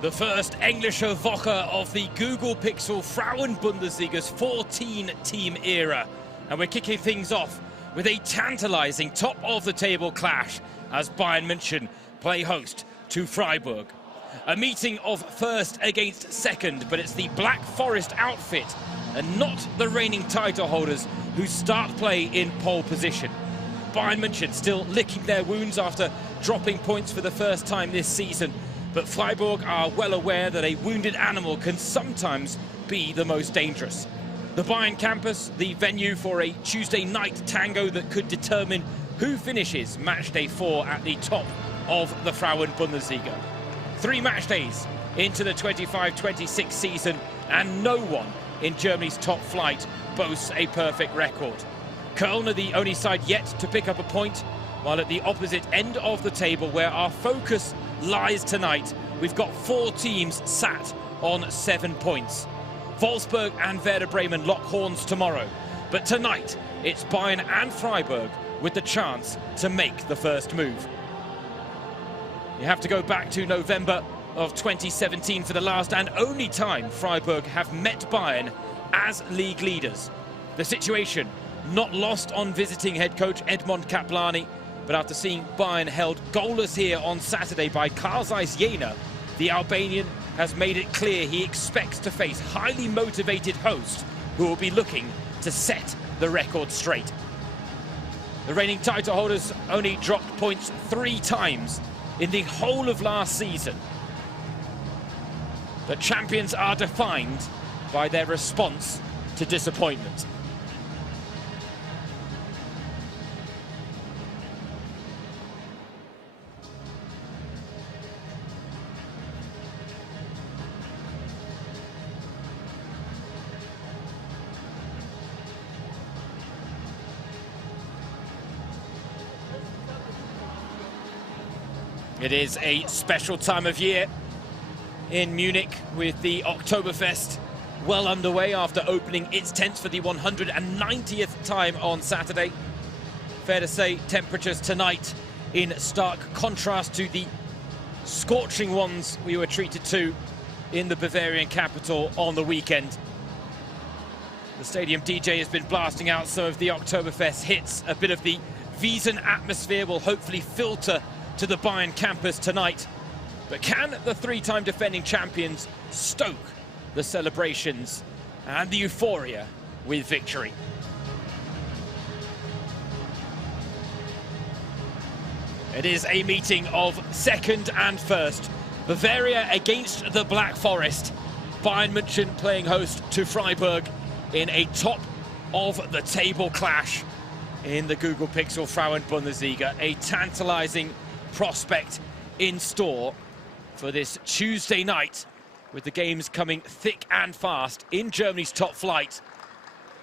The first Englische Woche of the Google Pixel Frauen Bundesliga's 14-team era. And we're kicking things off with a tantalizing top-of-the-table clash as Bayern München play host to Freiburg. A meeting of first against second, but it's the Black Forest outfit and not the reigning title holders who start play in pole position. Bayern München still licking their wounds after dropping points for the first time this season, but Freiburg are well aware that a wounded animal can sometimes be the most dangerous. The Bayern campus, the venue for a Tuesday night tango that could determine who finishes match day 4 at the top of the Frauen Bundesliga. 3 match days into the 25-26 season, and no one in Germany's top flight boasts a perfect record. Köln are the only side yet to pick up a point, while at the opposite end of the table, where our focus lies tonight, we've got 4 teams sat on 7 points. Wolfsburg and Werder Bremen lock horns tomorrow, but tonight it's Bayern and Freiburg with the chance to make the first move. You have to go back to November of 2017 for the last and only time Freiburg have met Bayern as league leaders. The situation not lost on visiting head coach Edmond Kaplani, but after seeing Bayern held goalless here on Saturday by Karl Jena, the Albanian has made it clear he expects to face highly motivated hosts who will be looking to set the record straight. The reigning title holders only dropped points 3 times in the whole of last season. The champions are defined by their response to disappointment. It is a special time of year in Munich with the Oktoberfest well underway after opening its tents for the 190th time on Saturday. Fair to say, temperatures tonight in stark contrast to the scorching ones we were treated to in the Bavarian capital on the weekend. The stadium DJ has been blasting out some of the Oktoberfest hits. A bit of the Wiesn atmosphere will hopefully filter to the Bayern campus tonight. But can the 3-time defending champions stoke the celebrations and the euphoria with victory? It is a meeting of second and first. Bavaria against the Black Forest. Bayern München playing host to Freiburg in a top-of-the-table clash in the Google Pixel Frauen Bundesliga. A tantalizing prospect in store for this Tuesday night, with the games coming thick and fast in Germany's top flight.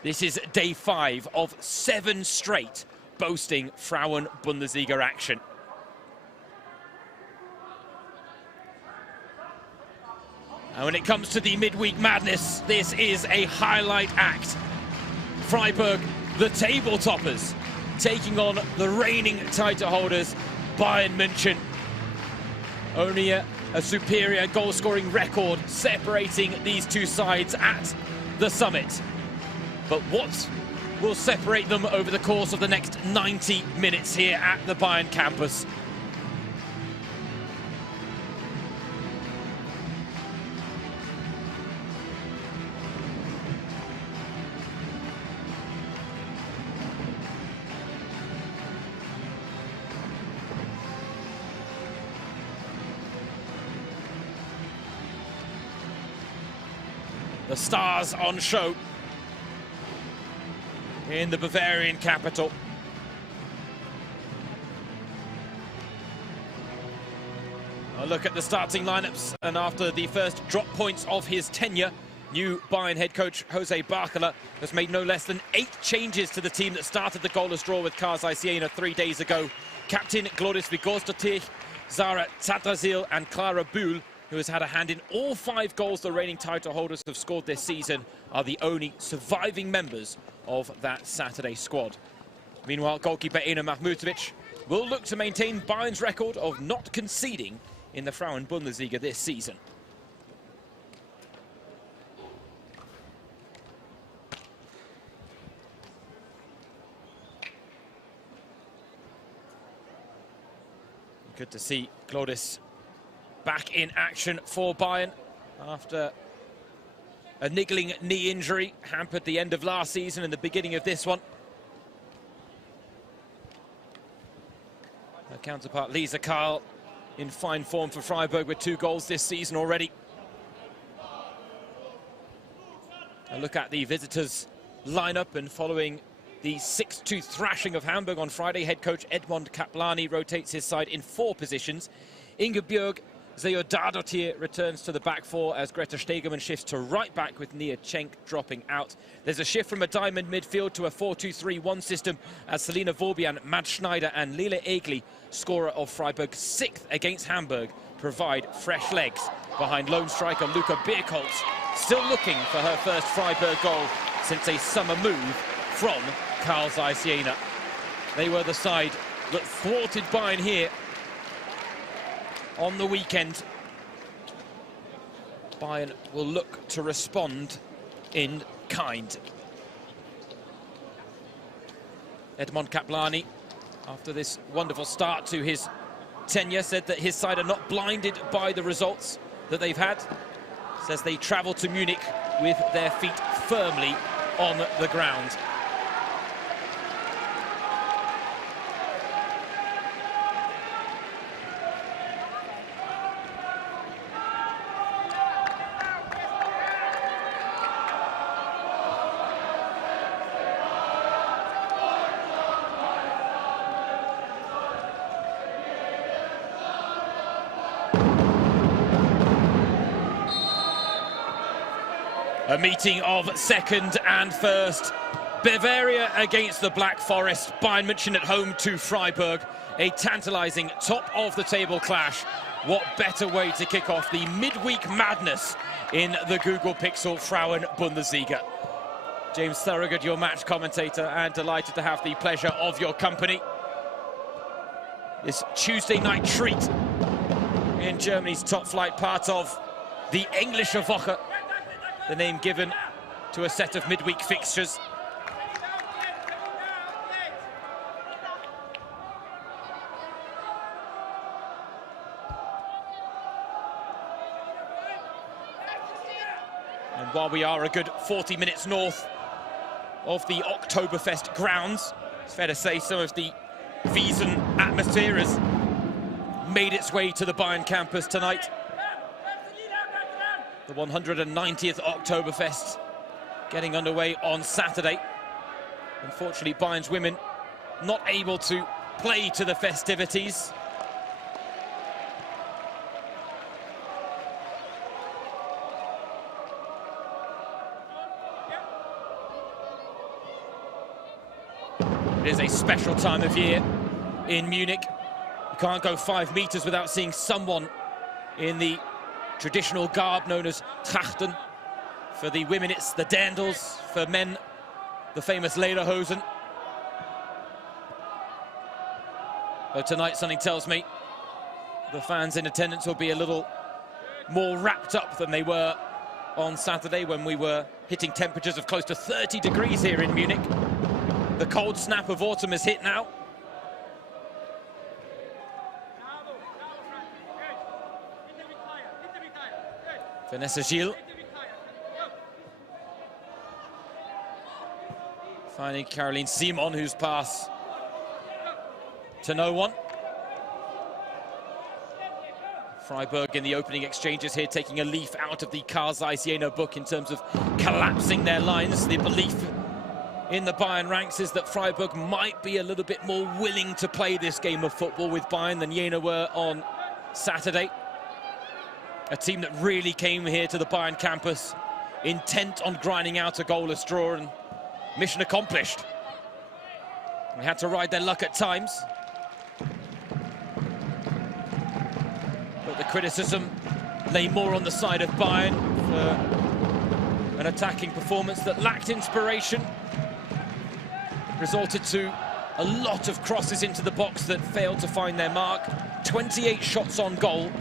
This is day 5 of 7 straight boasting Frauen Bundesliga action. And when it comes to the midweek madness, this is a highlight act. Freiburg, the table toppers, taking on the reigning title holders Bayern München. Only a superior goal-scoring record separating these two sides at the summit. But what will separate them over the course of the next 90 minutes here at the Bayern campus? The stars on show in the Bavarian capital. A look at the starting lineups, and after the first drop points of his tenure, new Bayern head coach Jose Barcola has made no less than 8 changes to the team that started the goalless draw with Karl Jena 3 days ago. Captain Glodis Vigorstotir, Zara Tadrazil and Clara Bühl, who has had a hand in all 5 goals the reigning title holders have scored this season, are the only surviving members of that Saturday squad. Meanwhile, goalkeeper Ena Mahmutovic will look to maintain Bayern's record of not conceding in the Frauen Bundesliga this season. Good to see Glodis back in action for Bayern after a niggling knee injury hampered the end of last season and the beginning of this one. Her counterpart Lisa Karl in fine form for Freiburg with 2 goals this season already. A look at the visitors' lineup, and following the 6-2 thrashing of Hamburg on Friday, head coach Edmond Kaplani rotates his side in 4 positions. Ingeborg Theodoratir returns to the back 4 as Greta Stegemann shifts to right back with Nia Cenk dropping out. There's a shift from a diamond midfield to a 4-2-3-1 system as Selina Vorbian, Mads Schneider and Lila Egli, scorer of Freiburg's 6th against Hamburg, provide fresh legs behind lone striker Luca Birkholz, still looking for her first Freiburg goal since a summer move from Karl Jena. They were the side that thwarted Bayern here on the weekend. Bayern will look to respond in kind. Edmond Kaplani, after this wonderful start to his tenure, said that his side are not blinded by the results that they've had. Says they travel to Munich with their feet firmly on the ground. A meeting of second and first. Bavaria against the Black Forest. Bayern München at home to Freiburg. A tantalising top-of-the-table clash. What better way to kick off the midweek madness in the Google Pixel Frauen Bundesliga. James Thorogood, your match commentator, and delighted to have the pleasure of your company. This Tuesday night treat in Germany's top-flight part of the Englische Woche, the name given to a set of midweek fixtures. And while we are a good 40 minutes north of the Oktoberfest grounds, it's fair to say some of the Wiesn atmosphere has made its way to the Bayern campus tonight. The 190th Oktoberfest getting underway on Saturday. Unfortunately, Bayern's women not able to play to the festivities. It is a special time of year in Munich. You can't go 5 meters without seeing someone in the traditional garb known as Trachten. For the women, it's the Dirndls. For men, the famous Lederhosen. But tonight, something tells me the fans in attendance will be a little more wrapped up than they were on Saturday when we were hitting temperatures of close to 30 degrees here in Munich. The cold snap of autumn is hit now. Vanessa Gilles finding Caroline Simon, whose pass to no one. Freiburg in the opening exchanges here, taking a leaf out of the Karl Zeiss Jena book in terms of collapsing their lines. The belief in the Bayern ranks is that Freiburg might be a little bit more willing to play this game of football with Bayern than Jena were on Saturday. A team that really came here to the Bayern campus intent on grinding out a goalless draw, and mission accomplished. They had to ride their luck at times. But the criticism lay more on the side of Bayern for an attacking performance that lacked inspiration. Resulted to a lot of crosses into the box that failed to find their mark. 28 shots on goal,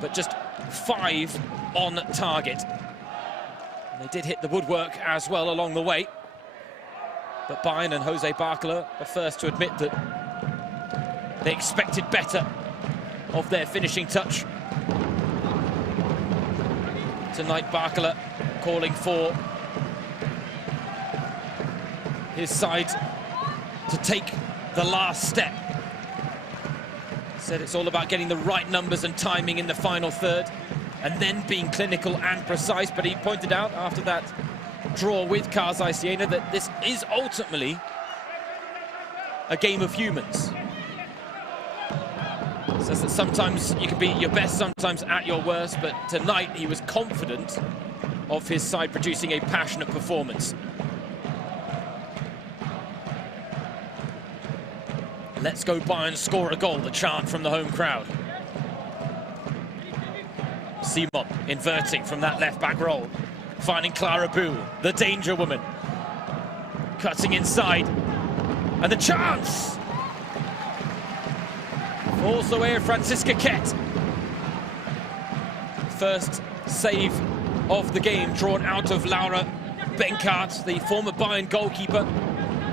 but just 5 on target. And they did hit the woodwork as well along the way. But Bayern and Jose Barcola are first to admit that they expected better of their finishing touch. Tonight, Barcola calling for his side to take the last step. Said it's all about getting the right numbers and timing in the final third, and then being clinical and precise. But he pointed out after that draw with Karl Zeiss Jena that this is ultimately a game of humans. Says that sometimes you can be at your best, sometimes at your worst, but tonight he was confident of his side producing a passionate performance. Let's go Bayern, score a goal, the chant from the home crowd. Simon inverting from that left-back role, finding Clara Buhl, the danger woman. Cutting inside, and the chance! Falls away of Franziska Kett. First save of the game drawn out of Laura Benkart, the former Bayern goalkeeper,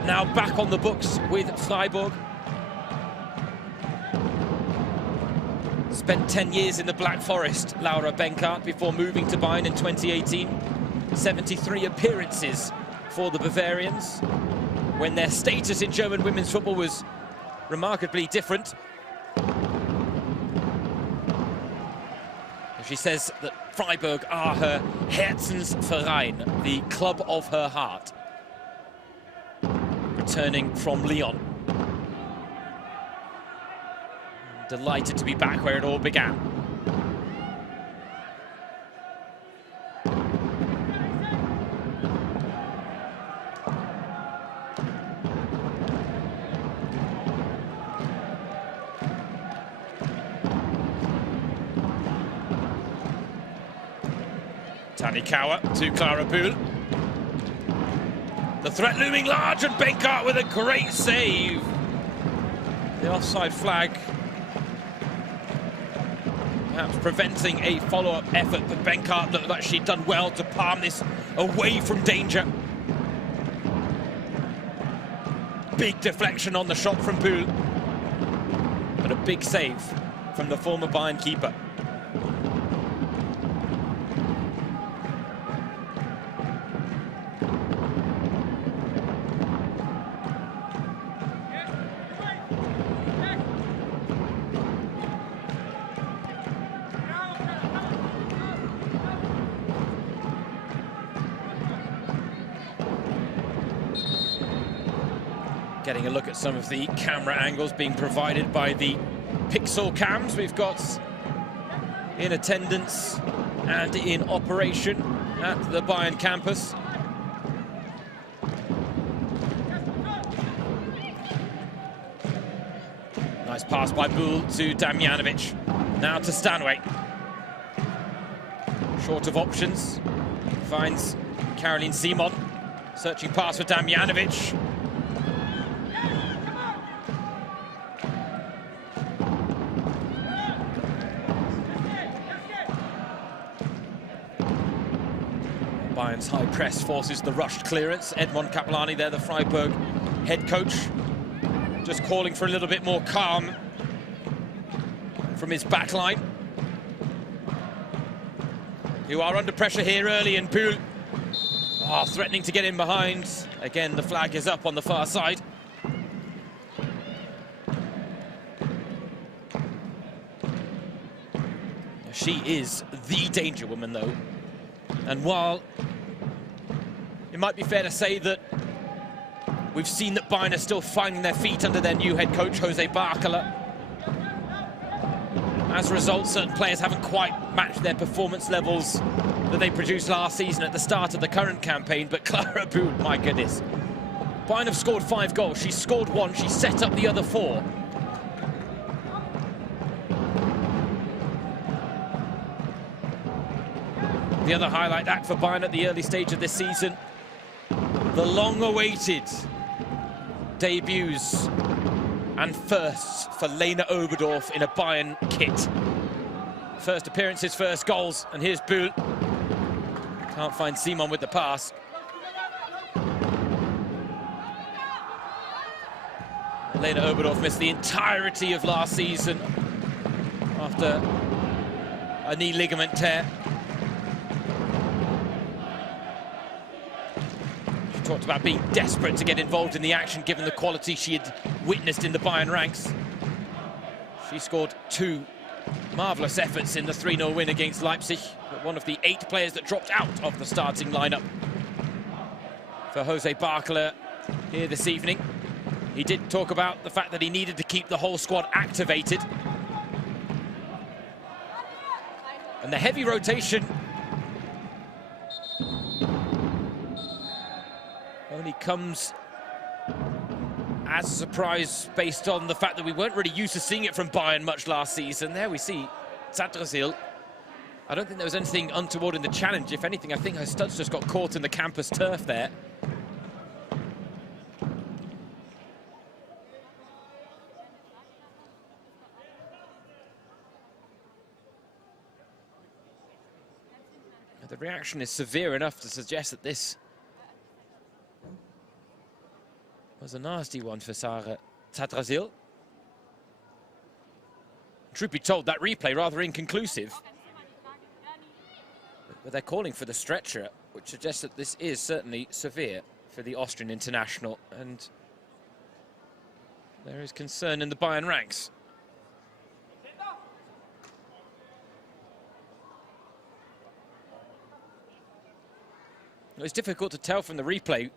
now back on the books with Freiburg. Spent 10 years in the Black Forest, Laura Benkart, before moving to Bayern in 2018. 73 appearances for the Bavarians, when their status in German women's football was remarkably different. She says that Freiburg are her Herzensverein, the club of her heart. Returning from Lyon. Delighted to be back where it all began. Tanikawa to Clara Bühl. The threat looming large, and Benkart with a great save. The offside flag perhaps preventing a follow-up effort, but Benkart looked like she'd done well to palm this away from danger. Big deflection on the shot from Bühl, but a big save from the former Bayern keeper. Getting a look at some of the camera angles being provided by the Pixel cams we've got in attendance and in operation at the Bayern campus. Nice pass by Bühl to Damjanovic. Now to Stanway. Short of options. Finds Caroline Simon. Searching pass for Damjanovic. Bayern's high press forces the rushed clearance. Edmond Kaplani there, the Freiburg head coach, just calling for a little bit more calm from his backline, who are under pressure here early, and Bühl threatening to get in behind. Again, the flag is up on the far side. She is the danger woman, though. And while it might be fair to say that we've seen that Bayern are still finding their feet under their new head coach, Jose Barcola, as a result, certain players haven't quite matched their performance levels that they produced last season at the start of the current campaign. But Clara Bühl, my goodness. Bayern have scored 5 goals. She scored 1. She set up the other 4. The other highlight act for Bayern at the early stage of this season, the long-awaited debuts and firsts for Lena Oberdorf in a Bayern kit. First appearances, first goals, and here's Bühl. Can't find Simon with the pass. Lena Oberdorf missed the entirety of last season after a knee ligament tear. Talked about being desperate to get involved in the action given the quality she had witnessed in the Bayern ranks. She scored 2 marvellous efforts in the 3-0 win against Leipzig, but one of the 8 players that dropped out of the starting lineup for Jose Barcola here this evening. He did talk about the fact that he needed to keep the whole squad activated. And the heavy rotation only comes as a surprise based on the fact that we weren't really used to seeing it from Bayern much last season. There we see Zadrazil. I don't think there was anything untoward in the challenge. If anything, I think her studs just got caught in the campus turf there. The reaction is severe enough to suggest that this was a nasty one for Sarah Tadrazil. Truth be told, that replay rather inconclusive. But they're calling for the stretcher, which suggests that this is certainly severe for the Austrian international. And there is concern in the Bayern ranks. It's difficult to tell from the replay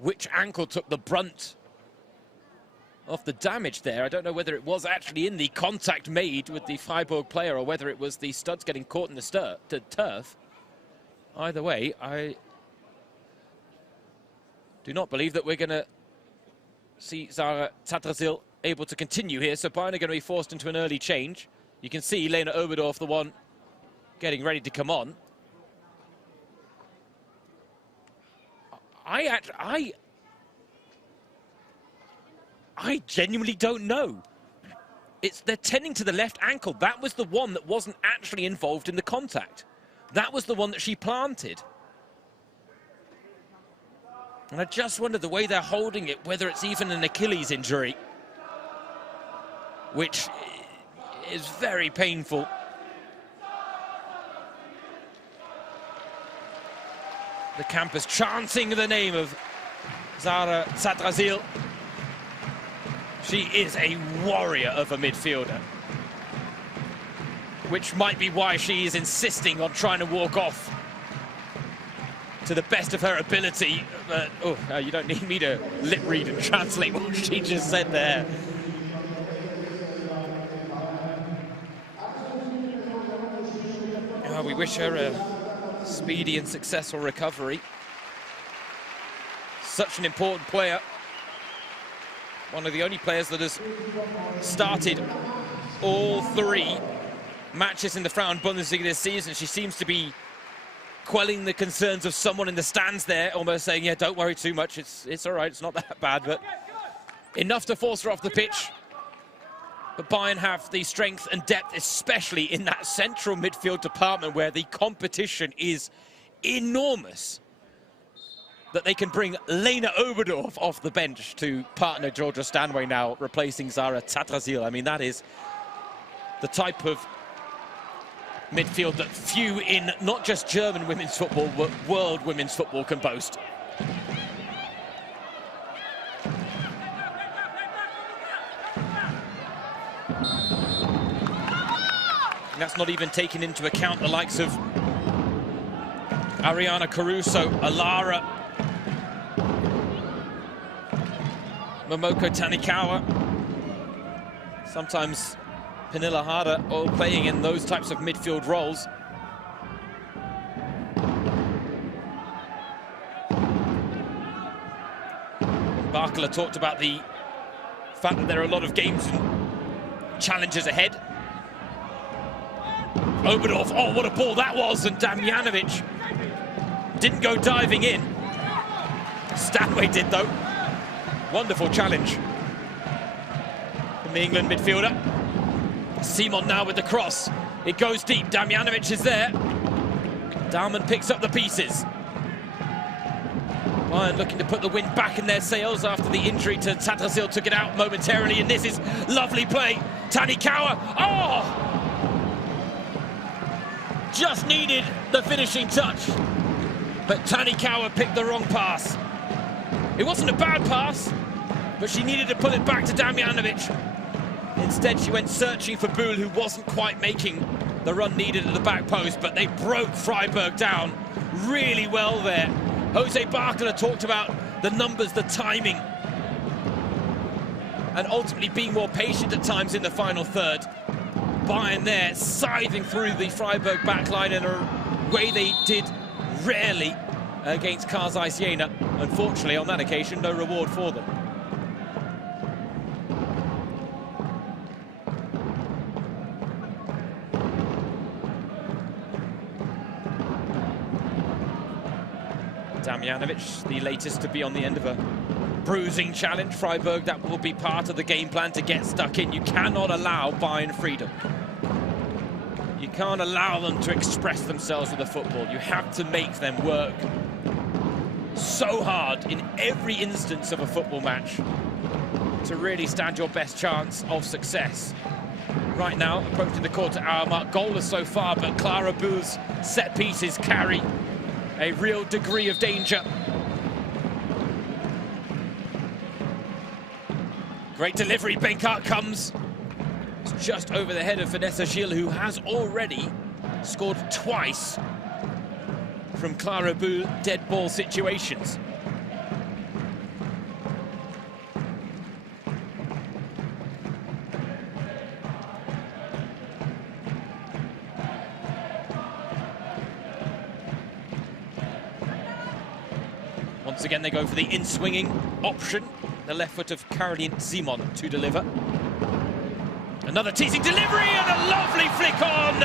which ankle took the brunt of the damage there. I don't know whether it was actually in the contact made with the Freiburg player or whether it was the studs getting caught in the turf. Either way, I do not believe that we're going to see Sarah Tadrazil able to continue here. So Bayern are going to be forced into an early change. You can see Lena Oberdorf, the one getting ready to come on. I genuinely don't know. They're tending to the left ankle. That was the one that wasn't actually involved in the contact. That was the one that she planted. And I just wonder the way they're holding it, whether it's even an Achilles injury, which is very painful. The campus chanting the name of Sarah Tadrazil. She is a warrior of a midfielder, which might be why she is insisting on trying to walk off to the best of her ability. But, you don't need me to lip read and translate what she just said there. We wish her a speedy and successful recovery. Such an important player. One of the only players that has started all 3 matches in the Frauen Bundesliga this season. She seems to be quelling the concerns of someone in the stands there, almost saying, yeah, don't worry too much, it's all right, it's not that bad, but enough to force her off the pitch. But Bayern have the strength and depth, especially in that central midfield department where the competition is enormous, that they can bring Lena Oberdorf off the bench to partner Georgia Stanway now, replacing Sarah Tadrazil. I mean, that is the type of midfield that few in not just German women's football, but world women's football can boast. And that's not even taking into account the likes of Ariana Caruso, Alara, Momoko Tanikawa, sometimes Pernilla Harder, all playing in those types of midfield roles. Barkala talked about the fact that there are a lot of games and challenges ahead. Oberdorf, oh, what a ball that was, and Damjanovic didn't go diving in. Stanway did, though. Wonderful challenge from the England midfielder. Simon now with the cross. It goes deep. Damjanovic is there. Dahlmann picks up the pieces. Bayern looking to put the wind back in their sails after the injury to Tadrazil took it out momentarily, and this is lovely play. Tanikawa, oh! Just needed the finishing touch, but Tanikawa picked the wrong pass. It wasn't a bad pass, but she needed to pull it back to Damjanovic. Instead, she went searching for Buhl, who wasn't quite making the run needed at the back post, but they broke Freiburg down really well there. Jose Barkala talked about the numbers, the timing, and ultimately being more patient at times in the final third. Bayern there scything through the Freiburg backline in a way they did rarely against Karl Zeiss Jena. Unfortunately, on that occasion, no reward for them. Damjanovic, the latest to be on the end of a bruising challenge. Freiburg, that will be part of the game plan to get stuck in. You cannot allow Bayern freedom. You You can't allow them to express themselves with the football. You have to make them work so hard in every instance of a football match to really stand your best chance of success. Right now, approaching the quarter-hour mark, goalless so far, but Clara Bou's set pieces carry a real degree of danger. Great delivery, Benkart comes. It's just over the head of Vanessa Gilles, who has already scored twice from Clara Bou dead ball situations. Once again, they go for the in-swinging option. The left foot of Caroline Simon to deliver. Another teasing delivery and a lovely flick on.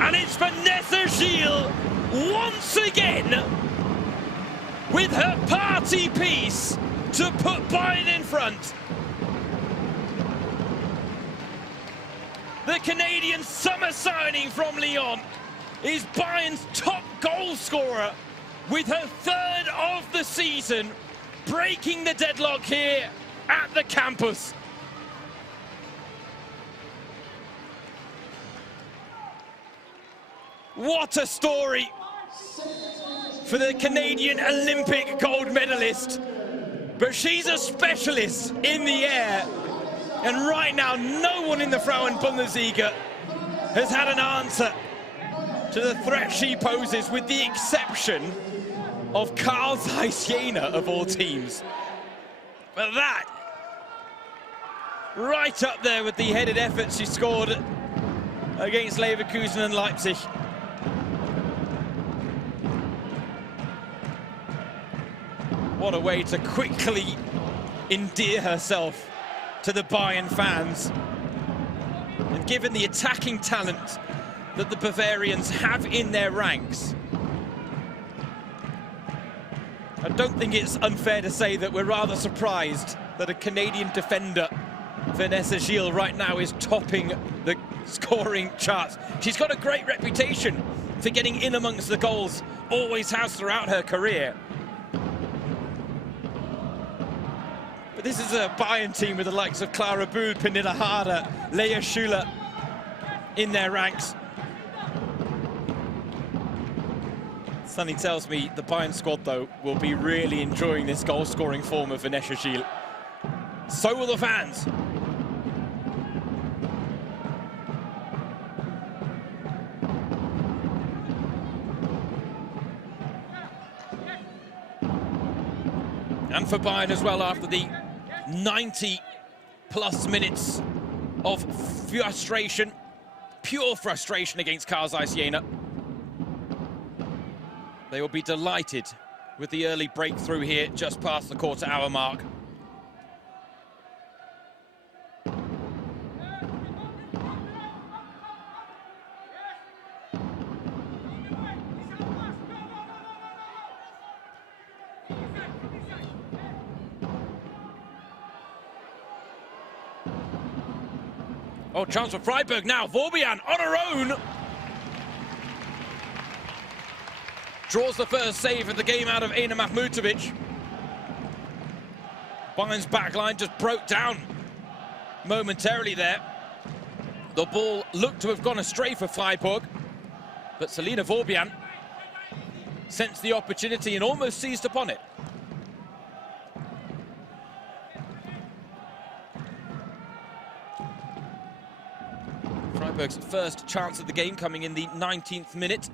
And it's Vanessa Gilles once again with her party piece to put Bayern in front. The Canadian summer signing from Lyon is Bayern's top goal scorer with her third of the season, breaking the deadlock here at the campus. What a story for the Canadian Olympic gold medalist. But she's a specialist in the air. And right now, no one in the Frauen Bundesliga has had an answer to the threat she poses, with the exception of Karl Zeiss Jena, of all teams. But that, right up there with the headed effort she scored against Leverkusen and Leipzig. What a way to quickly endear herself to the Bayern fans. And given the attacking talent that the Bavarians have in their ranks, I don't think it's unfair to say that we're rather surprised that a Canadian defender, Vanessa Gilles, right now is topping the scoring charts. She's got a great reputation for getting in amongst the goals, always has throughout her career. But this is a Bayern team with the likes of Clara Bou, Pernilla Harder, Lea Schuler in their ranks. Something tells me the Bayern squad, though, will be really enjoying this goal-scoring form of Vanessa Gilles. So will the fans. And for Bayern as well, after the 90-plus minutes of frustration, pure frustration against Karl Zeiss Jena. They will be delighted with the early breakthrough here just past the quarter-hour mark. Oh, chance for Freiburg now. Vorbian on her own. Draws the first save of the game out of Ena Mahmutovic. Bayern's backline just broke down momentarily there. The ball looked to have gone astray for Freiburg, but Selina Vorbian sensed the opportunity and almost seized upon it. Freiburg's first chance of the game coming in the 19th minute.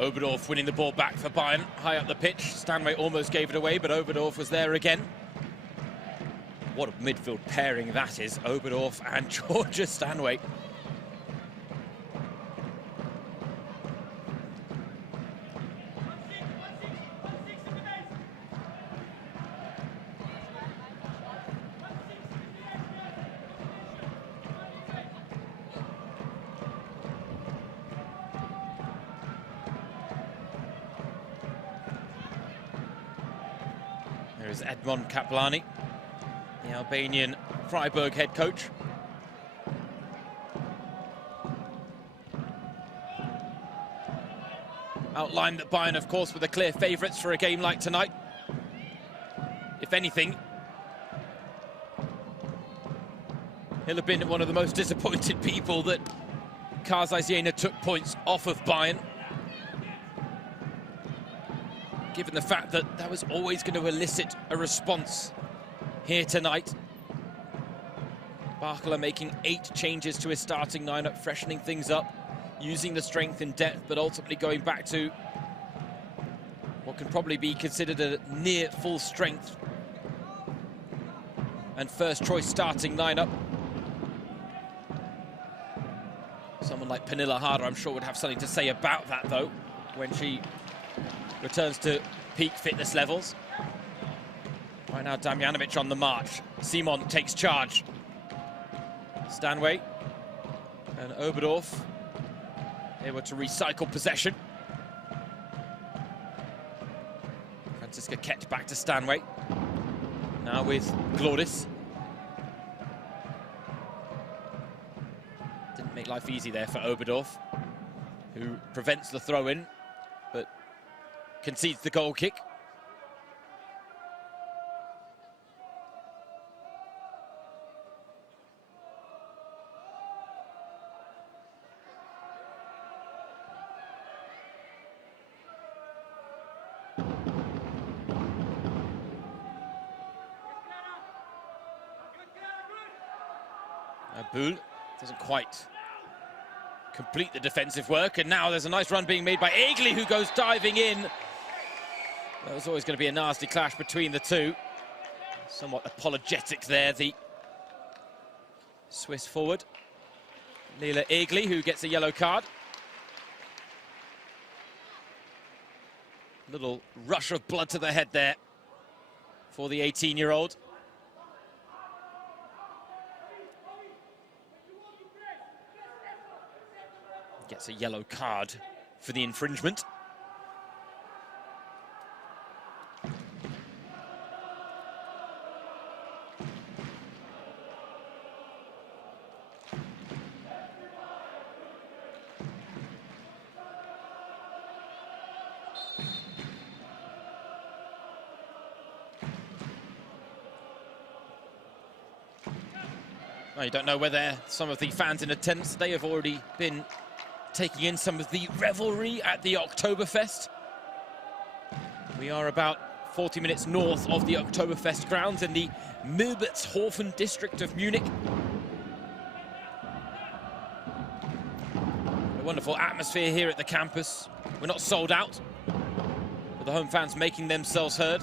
Oberdorf winning the ball back for Bayern, high up the pitch. Stanway almost gave it away, but Oberdorf was there again. What a midfield pairing that is, Oberdorf and Georgia Stanway. There is Edmond Kaplani, the Albanian Freiburg head coach. Outlined that Bayern, of course, were the clear favourites for a game like tonight. If anything, he'll have been one of the most disappointed people that Kaiserslautern took points off of Bayern, given the fact that that was always going to elicit a response here tonight. Barkala making 8 changes to his starting lineup, freshening things up, using the strength and depth, but ultimately going back to what can probably be considered a near full strength and first choice starting lineup. Someone like Pernilla Harder, I'm sure, would have something to say about that, though, when she returns to peak fitness levels. Right now, Damjanovic on the march. Simon takes charge. Stanway and Oberdorf able to recycle possession. Franziska Kett back to Stanway. Now with Glodis. Didn't make life easy there for Oberdorf, who prevents the throw-in, but concedes the goal kick. Bull doesn't quite complete the defensive work, and now there's a nice run being made by Egli, who goes diving in. That was always going to be a nasty clash between the two. Somewhat apologetic there, the Swiss forward, Lila Egli, who gets a yellow card. Little rush of blood to the head there for the 18-year-old. Gets a yellow card for the infringement. Well, you don't know whether some of the fans in attendance, they have already been taking in some of the revelry at the Oktoberfest. We are about 40 minutes north of the Oktoberfest grounds in the Milbertshofen district of Munich. A wonderful atmosphere here at the campus. We're not sold out, but the home fans making themselves heard.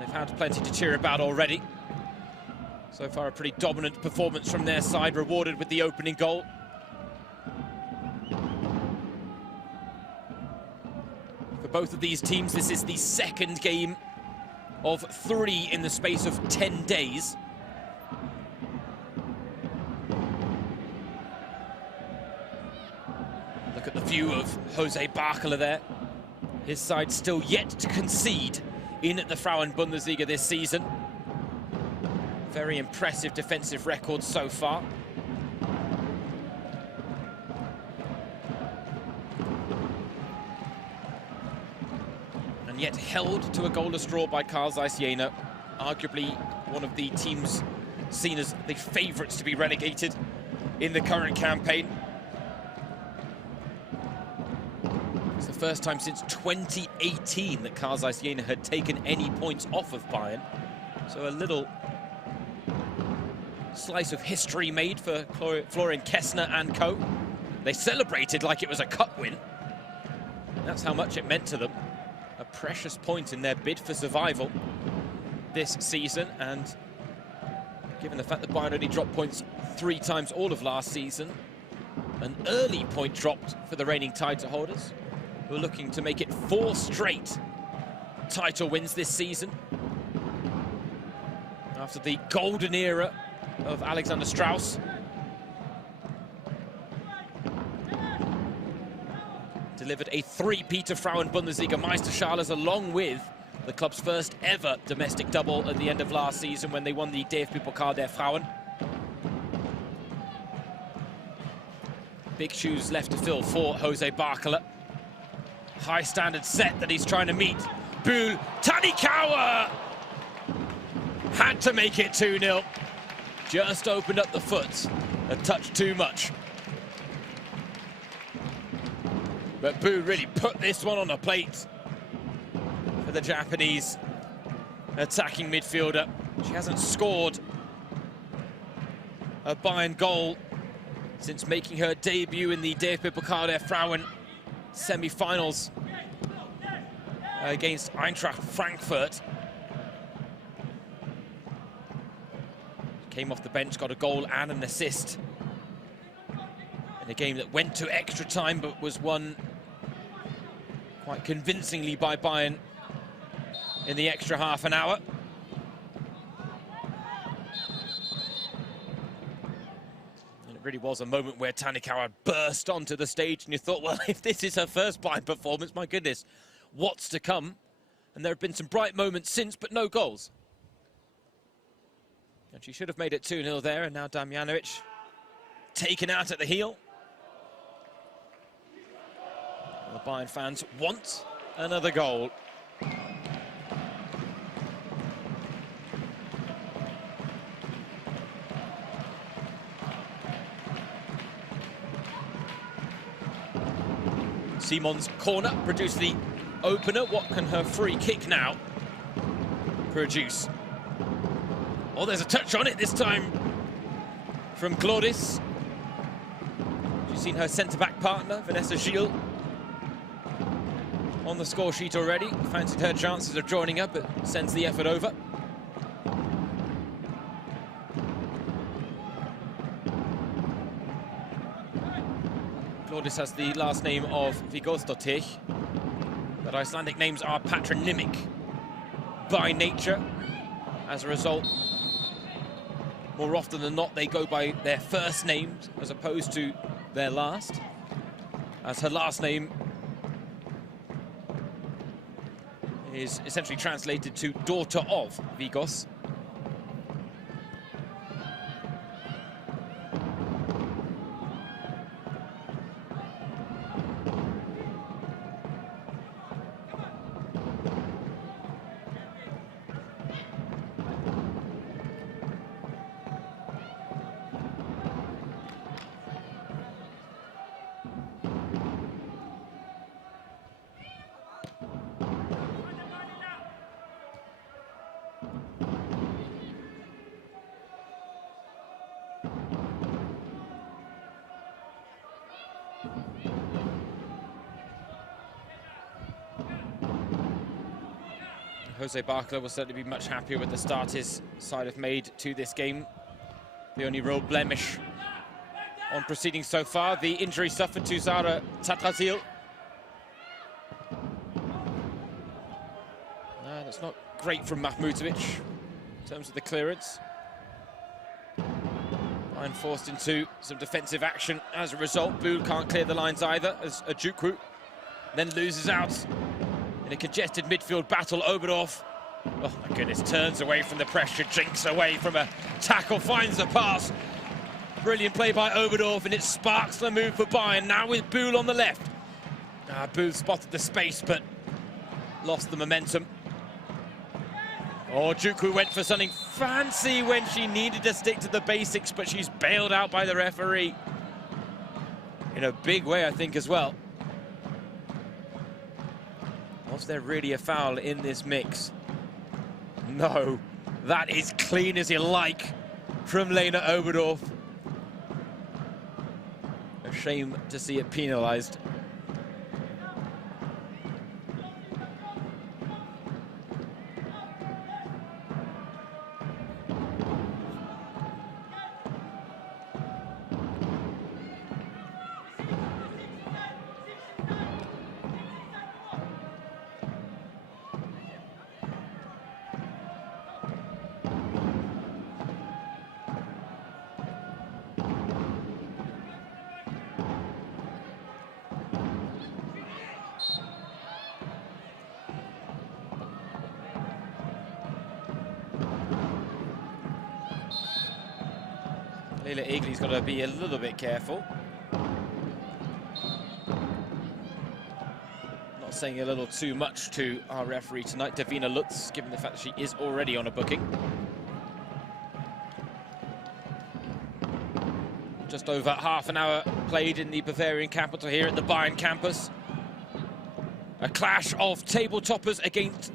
They've had plenty to cheer about already. So far, a pretty dominant performance from their side, rewarded with the opening goal. For both of these teams, this is the second game of 3 in the space of 10 days. Look at the view of Jose Barkala there. His side still yet to concede in the Frauen Bundesliga this season. Very impressive defensive record so far. And yet held to a goalless draw by Kaiserslautern, arguably one of the teams seen as the favourites to be relegated in the current campaign. It's the first time since 2018 that Kaiserslautern had taken any points off of Bayern. So a little slice of history made for Florian Kessner and co. They celebrated like it was a cup win. That's how much it meant to them. A precious point in their bid for survival this season, and given the fact that Bayern only dropped points 3 times all of last season, an early point dropped for the reigning title holders, who are looking to make it 4 straight title wins this season. After the golden era of Alexander Strauss. Delivered a 3-peat to Frauen Bundesliga Meisterschales, along with the club's first ever domestic double at the end of last season when they won the DFB Pokal der Frauen. Big shoes left to fill for Jose Barkala. High standard set that he's trying to meet. Bühl, Tanikawa! Had to make it 2-0. Just opened up the foot a touch too much. But Bühl really put this one on a plate for the Japanese attacking midfielder. She hasn't scored a Bayern goal since making her debut in the DFB Pokal der Frauen semi-finals against Eintracht Frankfurt. Came off the bench, got a goal and an assist in a game that went to extra time but was won quite convincingly by Bayern in the extra half an hour. And it really was a moment where Tanikawa burst onto the stage and you thought, well, if this is her first Bayern performance, my goodness, what's to come? And there have been some bright moments since, but no goals. And she should have made it 2-0 there, and now Damjanovic taken out at the heel. And the Bayern fans want another goal. Simon's corner produced the opener. What can her free kick now produce? Oh, there's a touch on it this time from Claudis. She's seen her centre-back partner, Vanessa Gilles, on the score sheet already. Fancied her chances of joining up, but sends the effort over. Claudis has the last name of Vigosdottir, but Icelandic names are patronymic by nature. As a result, more often than not, they go by their first names as opposed to their last, as her last name is essentially translated to daughter of Vigos. Jose Barkala will certainly be much happier with the start his side have made to this game. The only real blemish on proceedings so far, the injury suffered to Zara Tatrazil. That's not great from Mahmutovic in terms of the clearance. Bayern forced into some defensive action as a result. Bühl can't clear the lines either as Ojukwu then loses out in a congested midfield battle. Oberdorf, oh my goodness, turns away from the pressure, jinks away from a tackle, finds the pass. Brilliant play by Oberdorf, and it sparks the move for Bayern, now with Bühl on the left. Bühl spotted the space, but lost the momentum. Oh, Ojukwu went for something fancy when she needed to stick to the basics, but she's bailed out by the referee. In a big way, I think, as well. Was there really a foul in this mix? No, that is clean as you like from Lena Oberdorf. A shame to see it penalised. Lila Eagly's got to be a little bit careful. Not saying a little too much to our referee tonight, Davina Lutz, given the fact that she is already on a booking. Just over half an hour played in the Bavarian capital here at the Bayern campus. A clash of table toppers against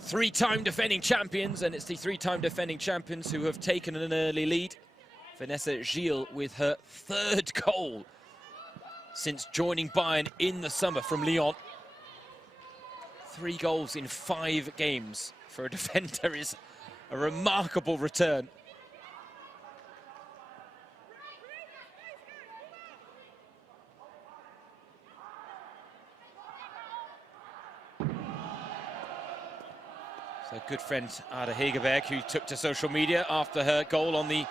three-time defending champions, and it's the three-time defending champions who have taken an early lead. Vanessa Gilles with her third goal since joining Bayern in the summer from Lyon. 3 goals in 5 games for a defender is a remarkable return. So good friend Ada Hegerberg, who took to social media after her goal on the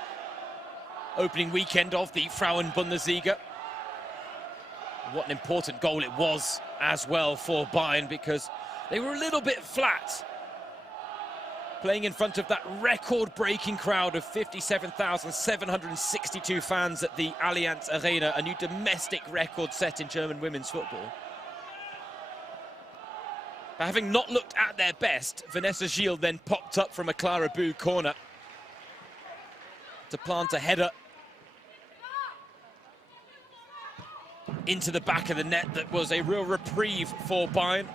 opening weekend of the Frauen Bundesliga. What an important goal it was as well for Bayern, because they were a little bit flat, playing in front of that record-breaking crowd of 57,762 fans at the Allianz Arena, a new domestic record set in German women's football. But having not looked at their best, Vanessa Gilles then popped up from a Clara Boo corner to plant a header into the back of the net that was a real reprieve for Bayern.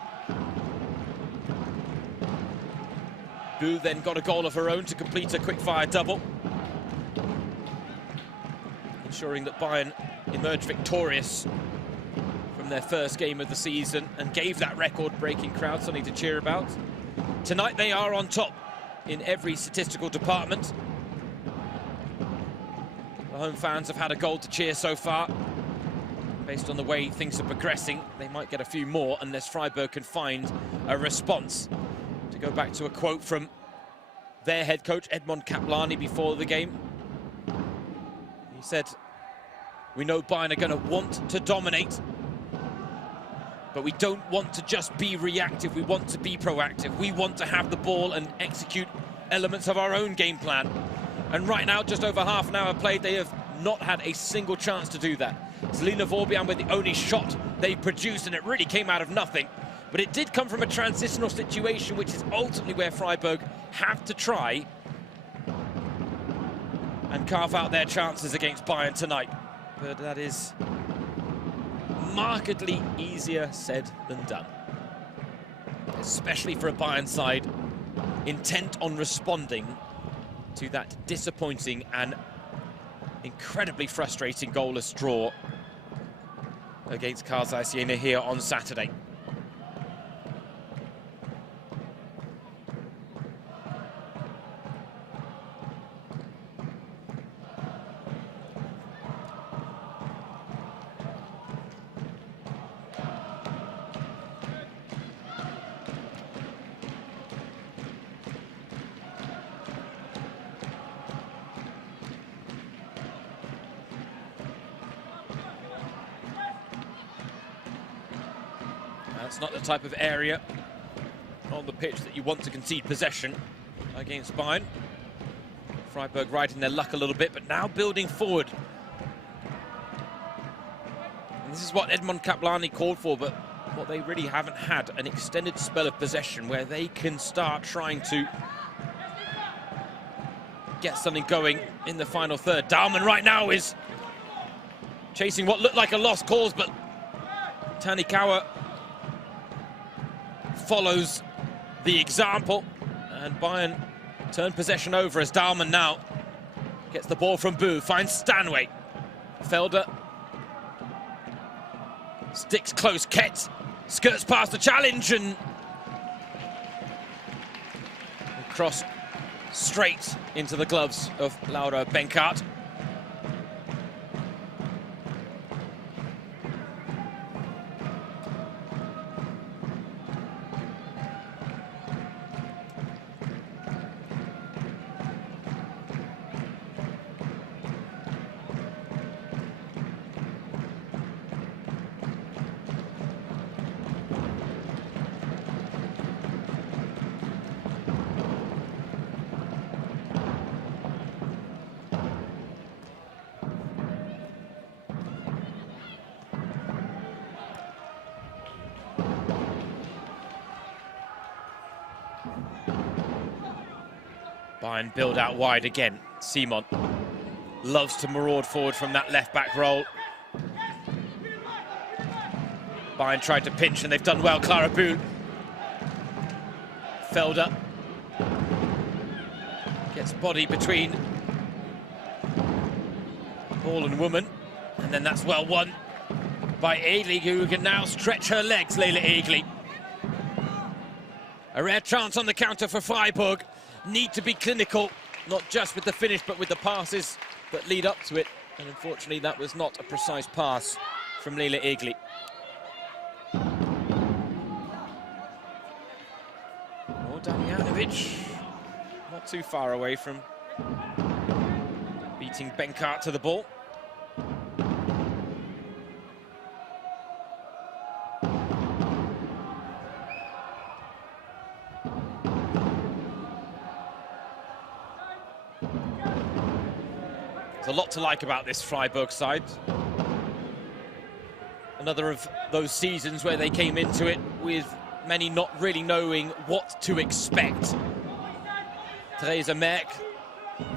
Boo then got a goal of her own to complete a quick-fire double, ensuring that Bayern emerged victorious from their first game of the season and gave that record-breaking crowd something to cheer about. Tonight they are on top in every statistical department. The home fans have had a goal to cheer so far. Based on the way things are progressing, they might get a few more unless Freiburg can find a response. To go back to a quote from their head coach, Edmond Kaplani, before the game. He said, "We know Bayern are going to want to dominate, but we don't want to just be reactive, we want to be proactive. We want to have the ball and execute elements of our own game plan." And right now, just over half an hour played, they have not had a single chance to do that. Selina Vorbian with the only shot they produced, and it really came out of nothing. But it did come from a transitional situation, which is ultimately where Freiburg have to try and carve out their chances against Bayern tonight. But that is markedly easier said than done, especially for a Bayern side intent on responding to that disappointing and incredibly frustrating goalless draw against Karl Zeiss Jena here on Saturday. That's not the type of area on the pitch that you want to concede possession against Bayern. Freiburg riding their luck a little bit, but now building forward. And this is what Edmond Kaplani called for, but what they really haven't had, an extended spell of possession where they can start trying to get something going in the final third. Dahlmann right now is chasing what looked like a lost cause, but Tanikawa follows the example, and Bayern turn possession over as Dahlmann now gets the ball from Boo, finds Stanway. Felder sticks close, Kett skirts past the challenge and cross straight into the gloves of Laura Benkart. Bayern build out wide again. Simon loves to maraud forward from that left-back role. Bayern tried to pinch and they've done well. Clara Bühl. Felder gets body between ball and woman. And then that's well won by Egli, who can now stretch her legs, Leila Egli. A rare chance on the counter for Freiburg. Need to be clinical, not just with the finish, but with the passes that lead up to it. And unfortunately, that was not a precise pass from Leila Egli. Oh, Damjanovic, not too far away from beating Benkart to the ball. There's a lot to like about this Freiburg side. Another of those seasons where they came into it with many not really knowing what to expect. Theresa Merck,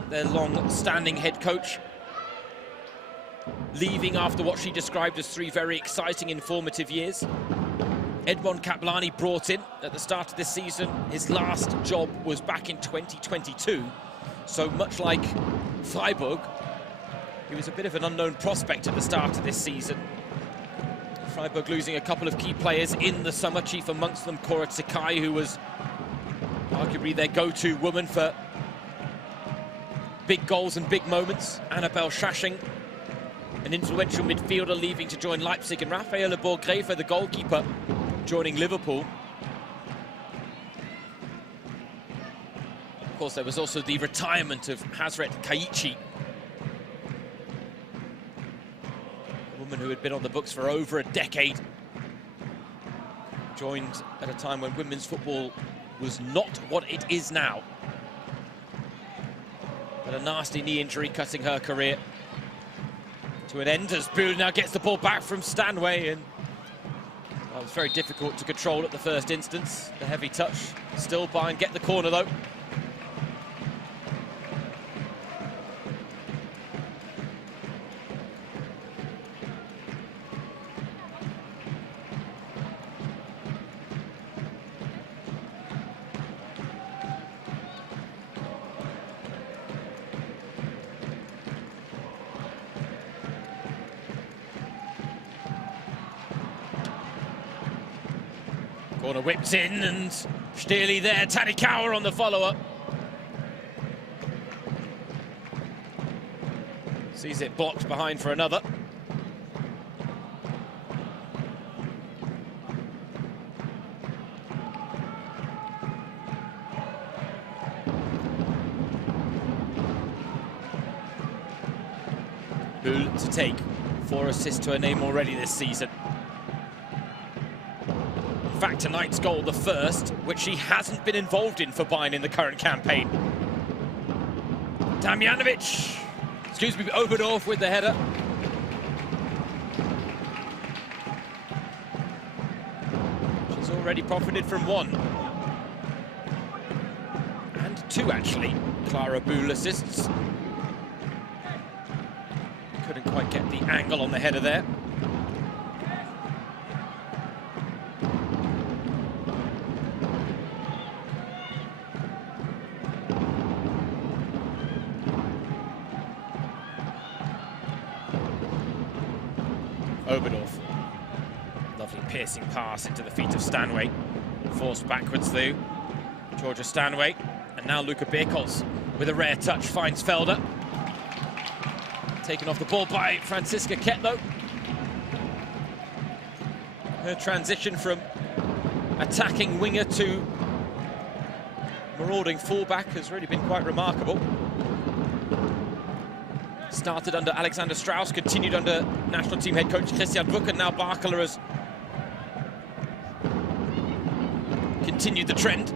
their long-standing head coach, leaving after what she described as 3 very exciting, informative years. Edmond Kaplani brought in at the start of this season. His last job was back in 2022. So much like Freiburg, he was a bit of an unknown prospect at the start of this season. Freiburg losing a couple of key players in the summer, chief amongst them Cora Tsakai, who was arguably their go-to woman for big goals and big moments. Annabelle Schaching, an influential midfielder, leaving to join Leipzig, and Raffaele Borgrefe, the goalkeeper, joining Liverpool. Of course, there was also the retirement of Hazret Kaichi, a woman who had been on the books for over a decade. Joined at a time when women's football was not what it is now. But a nasty knee injury cutting her career to an end as Bühl now gets the ball back from Stanway, and well, it was very difficult to control at the first instance. The heavy touch. Still Bayern get the corner though. Corner whipped in, and Stierli there, Tadikawa on the follow-up. Sees it blocked behind for another. Bühl to take 4 assists to her name already this season. In fact, tonight's goal, the first, which she hasn't been involved in for Bayern in the current campaign. Damjanovic, Oberdorf with the header. She's already profited from 1. And 2, actually. Clara Bühl assists. Couldn't quite get the angle on the header there. Oberdorf. Lovely piercing pass into the feet of Stanway. Forced backwards through. Georgia Stanway. And now Luca Beekels with a rare touch finds Felder. Taken off the ball by Franziska Ketlo. Her transition from attacking winger to marauding fullback has really been quite remarkable. Started under Alexander Strauss, continued under national team head coach Christian Buch, and now Barkala has continued the trend.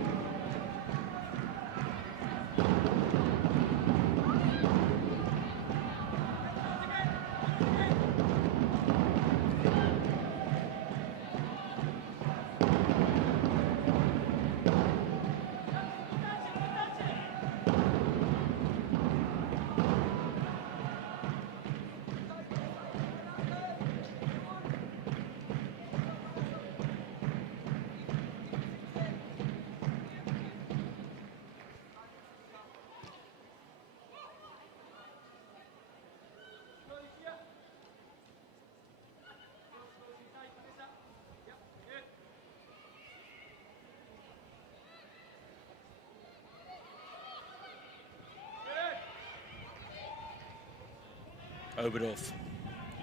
Oberdorf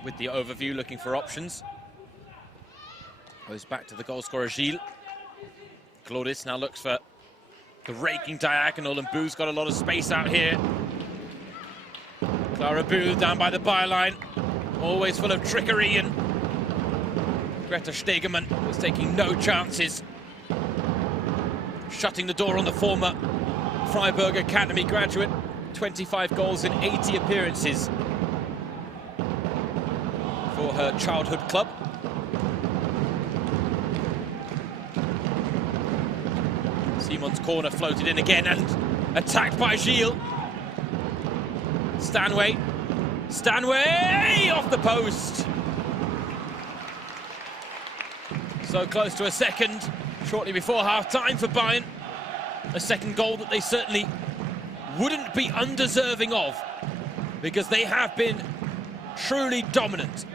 with the overview, looking for options. Goes back to the goal scorer, Gilles. Claudis now looks for the raking diagonal, and Boo's got a lot of space out here. Clara Boo down by the byline, always full of trickery, and Greta Stegemann was taking no chances. Shutting the door on the former Freiburg Academy graduate. 25 goals in 80 appearances for her childhood club. Simon's corner floated in again and attacked by Gilles. Stanway off the post. So close to a second, shortly before half-time for Bayern. A second goal that they certainly wouldn't be undeserving of, because they have been truly dominant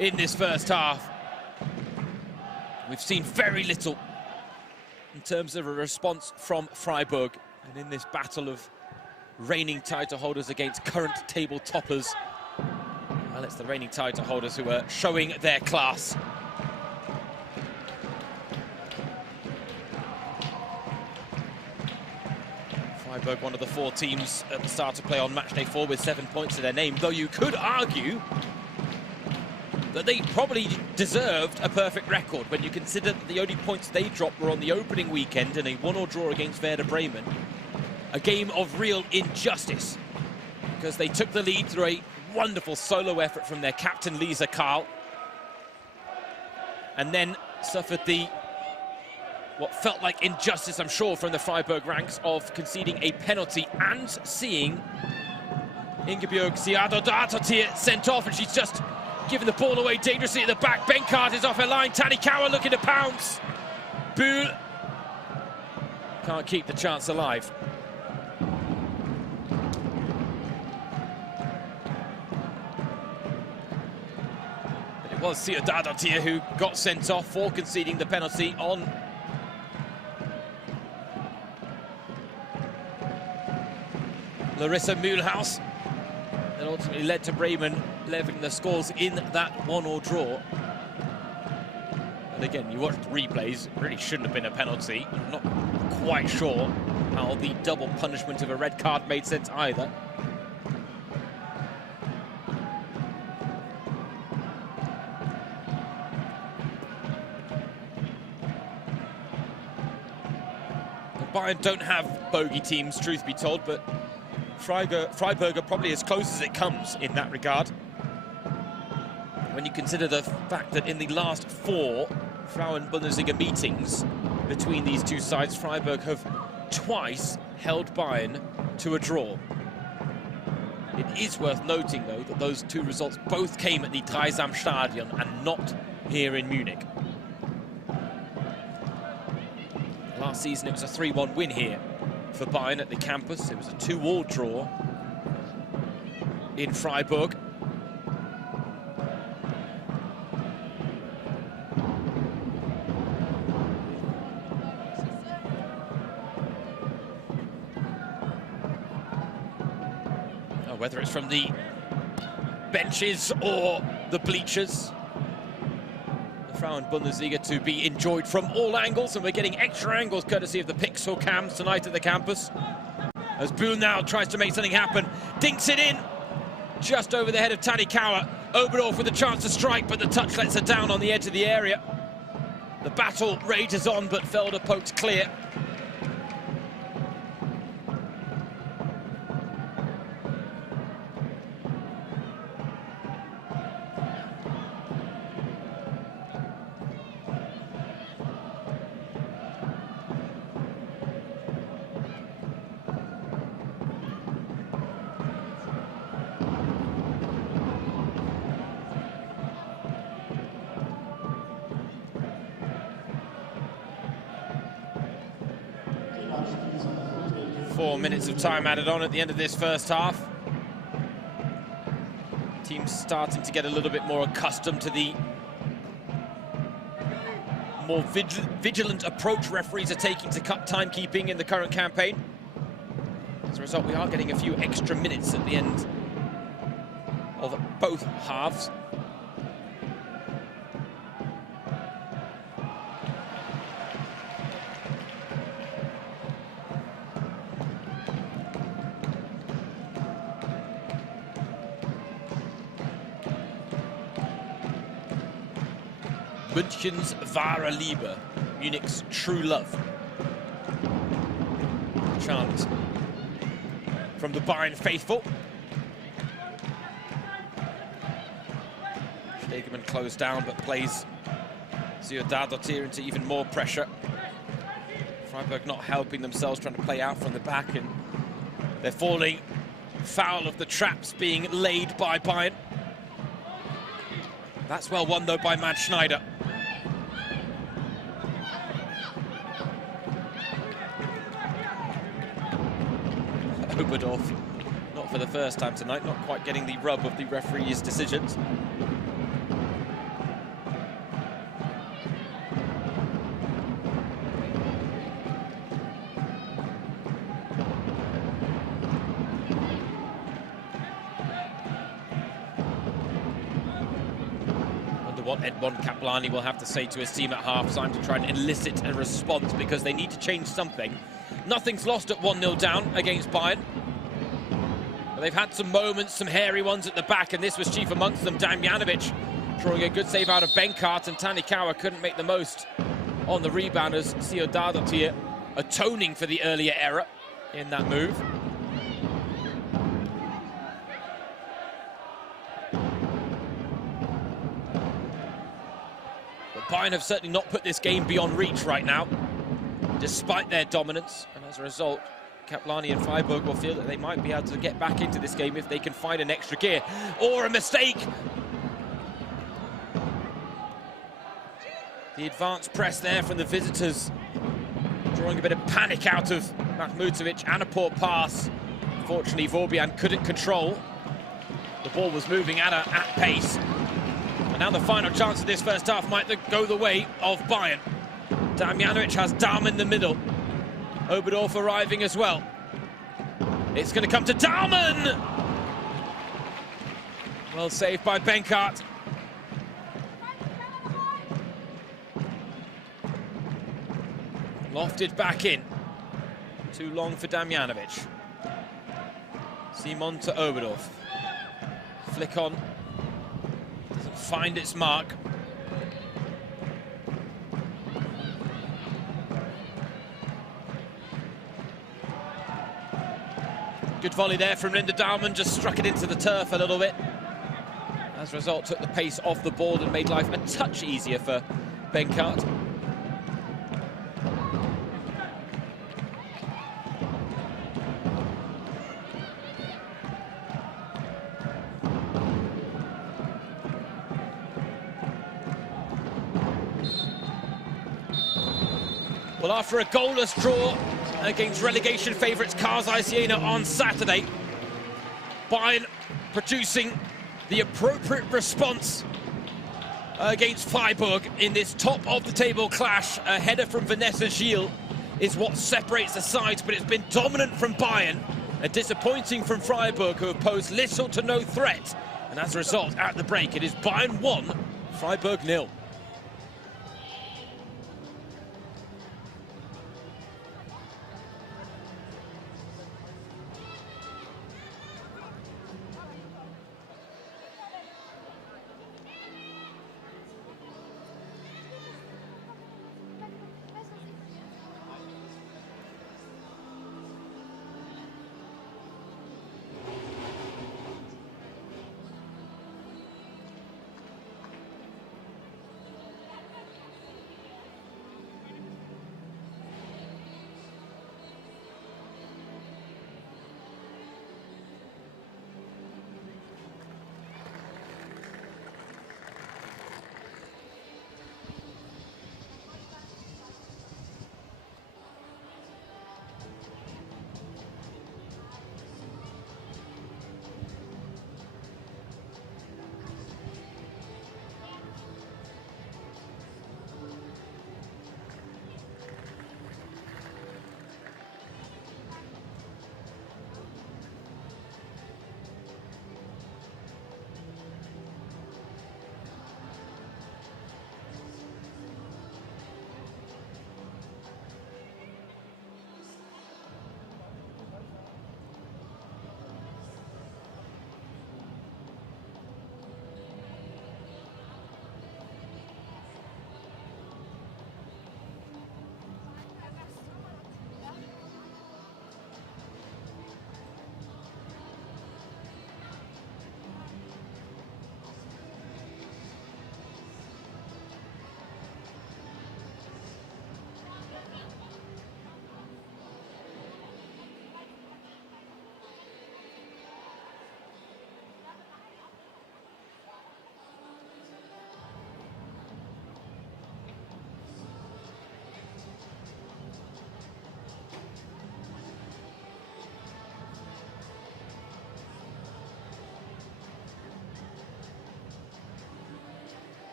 in this first half. We've seen very little in terms of a response from Freiburg, and in this battle of reigning title holders against current table toppers, well, it's the reigning title holders who are showing their class. Freiburg, one of the 4 teams at the start to play on matchday 4 with 7 points to their name, though you could argue that they probably deserved a perfect record when you consider that the only points they dropped were on the opening weekend in a 1-1 draw against Werder Bremen. A game of real injustice, because they took the lead through a wonderful solo effort from their captain Lisa Karl, and then suffered what felt like injustice, I'm sure, from the Freiburg ranks of conceding a penalty and seeing Ingeborg Siadodatotir sent off, and she's just given the ball away dangerously at the back. Benkart is off her line. Tanikawa looking to pounce. Buhl can't keep the chance alive. But it was Siadodatotir who got sent off for conceding the penalty on Larissa Mühlhaus. That ultimately led to Bremen leveling the scores in that 1-1 draw. And again, you watch the replays, it really shouldn't have been a penalty. I'm not quite sure how the double punishment of a red card made sense either. Bayern don't have bogey teams, truth be told, but Freiburg are probably as close as it comes in that regard. When you consider the fact that in the last 4 Frauen-Bundesliga meetings between these two sides, Freiburg have twice held Bayern to a draw. It is worth noting, though, that those 2 results both came at the Dreisamstadion and not here in Munich. Last season it was a 3-1 win here for Bayern at the campus. It was a 2-2 draw in Freiburg. Whether it's from the benches or the bleachers, the Frauen-Bundesliga to be enjoyed from all angles, and we're getting extra angles courtesy of the Pixel cams tonight at the campus. As Buhl now tries to make something happen, dinks it in just over the head of Tanikawa. Oberdorf with a chance to strike, but the touch lets her down on the edge of the area. The battle rages on, but Felder pokes clear. Minutes of time added on at the end of this first half. Teams starting to get a little bit more accustomed to the more vigilant approach referees are taking to cut timekeeping in the current campaign. As a result, we are getting a few extra minutes at the end of both halves. München's wahre Liebe, Munich's true love. Chant from the Bayern faithful. Stegemann closed down but plays Sept into even more pressure. Freiburg not helping themselves, trying to play out from the back, and they're falling foul of the traps being laid by Bayern. That's well won though by Matt Schneider. Oberdorf, not for the first time tonight, not quite getting the rub of the referee's decisions. Wonder what Edmond Kaplani will have to say to his team at half-time to try and elicit a response, because they need to change something. Nothing's lost at 1-0 down against Bayern. But they've had some moments, some hairy ones at the back, and this was chief amongst them. Damjanovic drawing a good save out of Benkart, and Tanikawa couldn't make the most on the rebound as Sept atoning for the earlier error in that move. But Bayern have certainly not put this game beyond reach right now, despite their dominance, and as a result, Kaplani and Freiburg will feel that they might be able to get back into this game if they can find an extra gear, or a mistake. The advanced press there from the visitors, drawing a bit of panic out of Mahmutovic, and a poor pass. Unfortunately, Vorbian couldn't control. The ball was moving at pace. And now the final chance of this first half might go the way of Bayern. Damjanovic has Daum in the middle. Oberdorf arriving as well. It's going to come to Daumen! Well saved by Benkart. Lofted back in. Too long for Damjanovic. Simon to Oberdorf. Flick on. Doesn't find its mark. Good volley there from Linda Daumen, just struck it into the turf a little bit. As a result, took the pace off the ball and made life a touch easier for Benkart. Well, after a goalless draw against relegation favourites Karsai Siena on Saturday, Bayern producing the appropriate response against Freiburg in this top-of-the-table clash. A header from Vanessa Gilles is what separates the sides, but it's been dominant from Bayern and disappointing from Freiburg, who have posed little to no threat. And as a result, at the break, it is Bayern 1, Freiburg 0.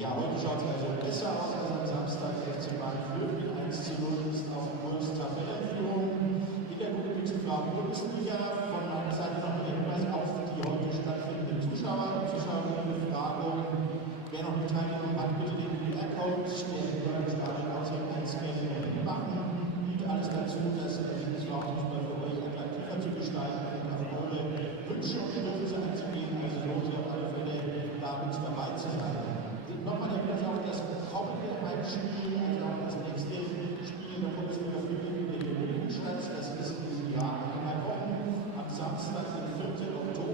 Ja, heute schaut es also besser aus als am Samstag. FC Bayern mit 1:0 ist auf Kurs Tabellenführung. In der Bundesliga von meiner Seite noch ein Hinweis auf die heute stattfindenden Zuschauerbefragung. Wer noch eine Teilnehmung hat, bitte den QR-Code, der über das Stadion aussieht, einscannen machen. Dient alles dazu, das Ergebnis Fußball für euch attraktiver zu gestalten und auf eure Wünsche und Bedürfnisse einzugehen. Also lohnt sich auf alle Fälle, da uns dabei zu sein. Nochmal der Hinweis auf das kommende Heimspiel, also auch das nächste Spiel der Bundesliga für die Innenstadt. Das ist in diesem Jahr in 3 Wochen am Samstag, den 4. Oktober.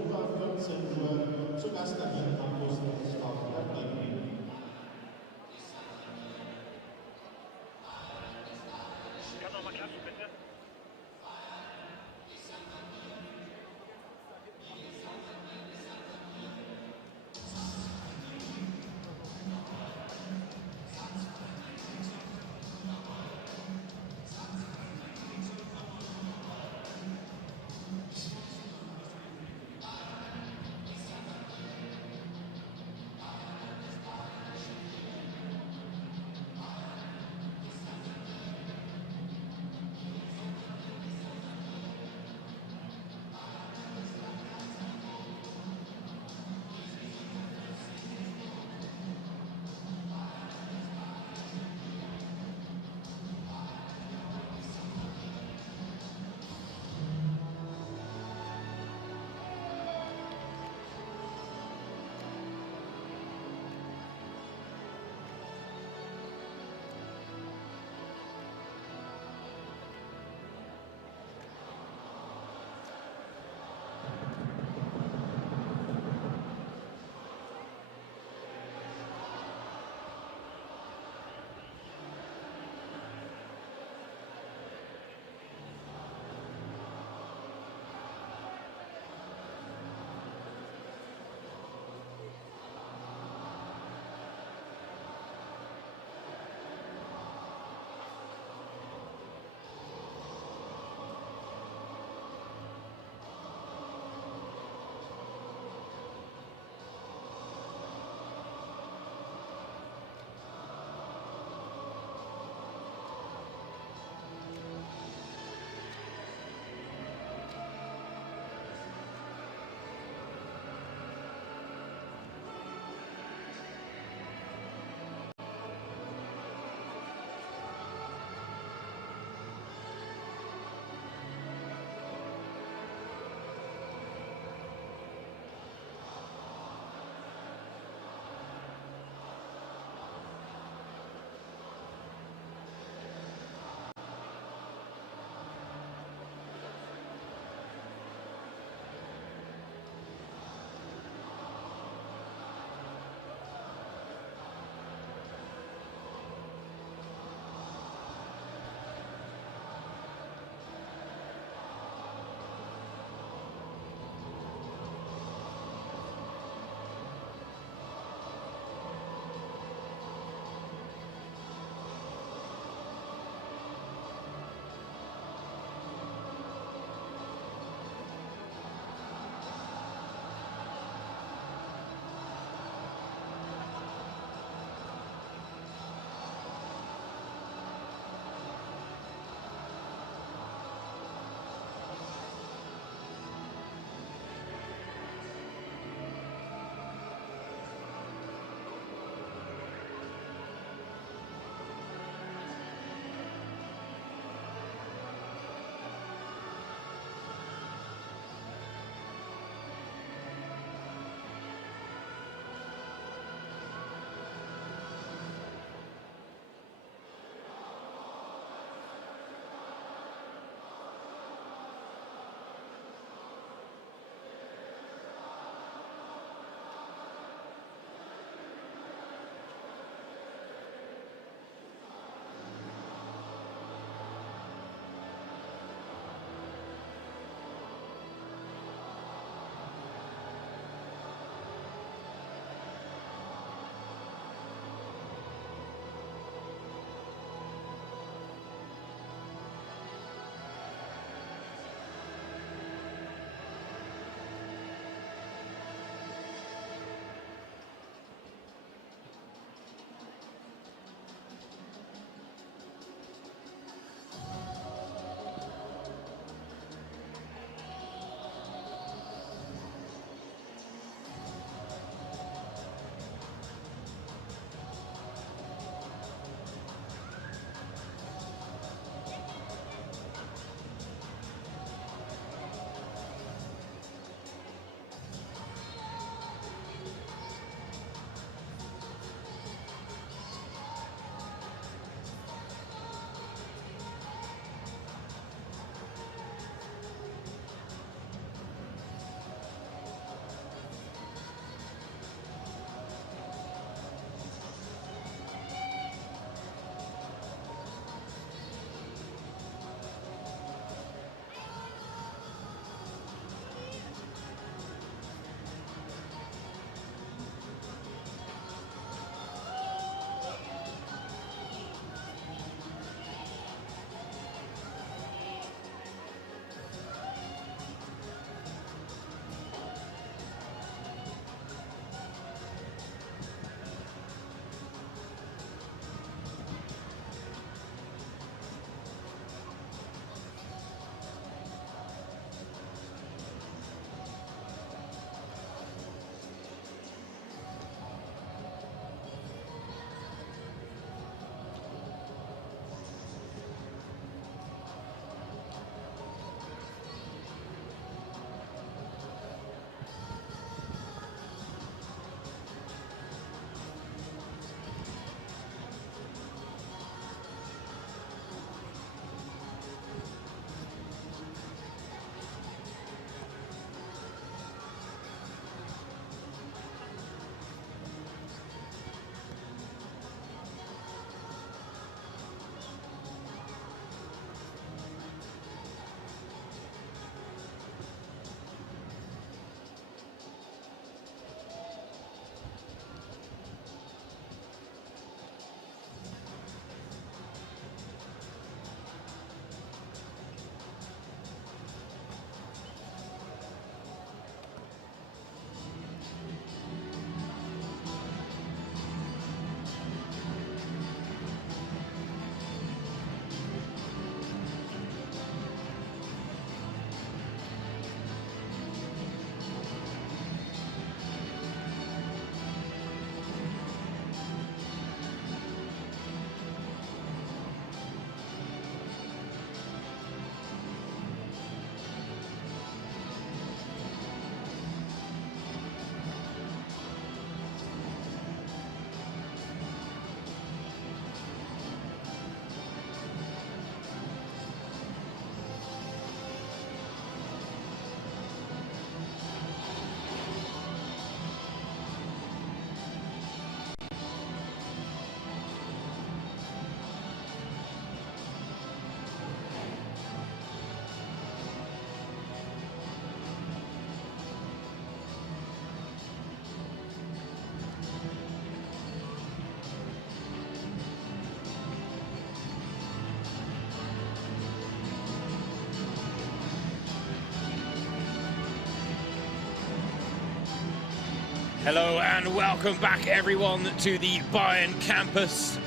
Hello and welcome back everyone to the Bayern campus.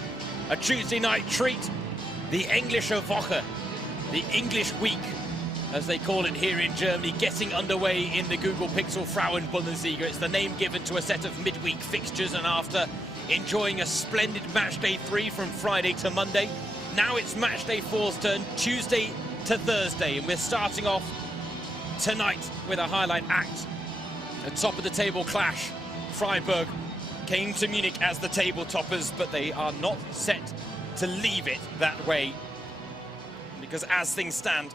A Tuesday night treat, the Englische Woche, the English week as they call it here in Germany, getting underway in the Google Pixel Frauen Bundesliga. It's the name given to a set of midweek fixtures, and after enjoying a splendid match day 3 from Friday to Monday, now it's match day 4's turn, Tuesday to Thursday, and we're starting off tonight with a highlight act. A top of the table clash. Freiburg came to Munich as the table toppers, but they are not set to leave it that way, because as things stand,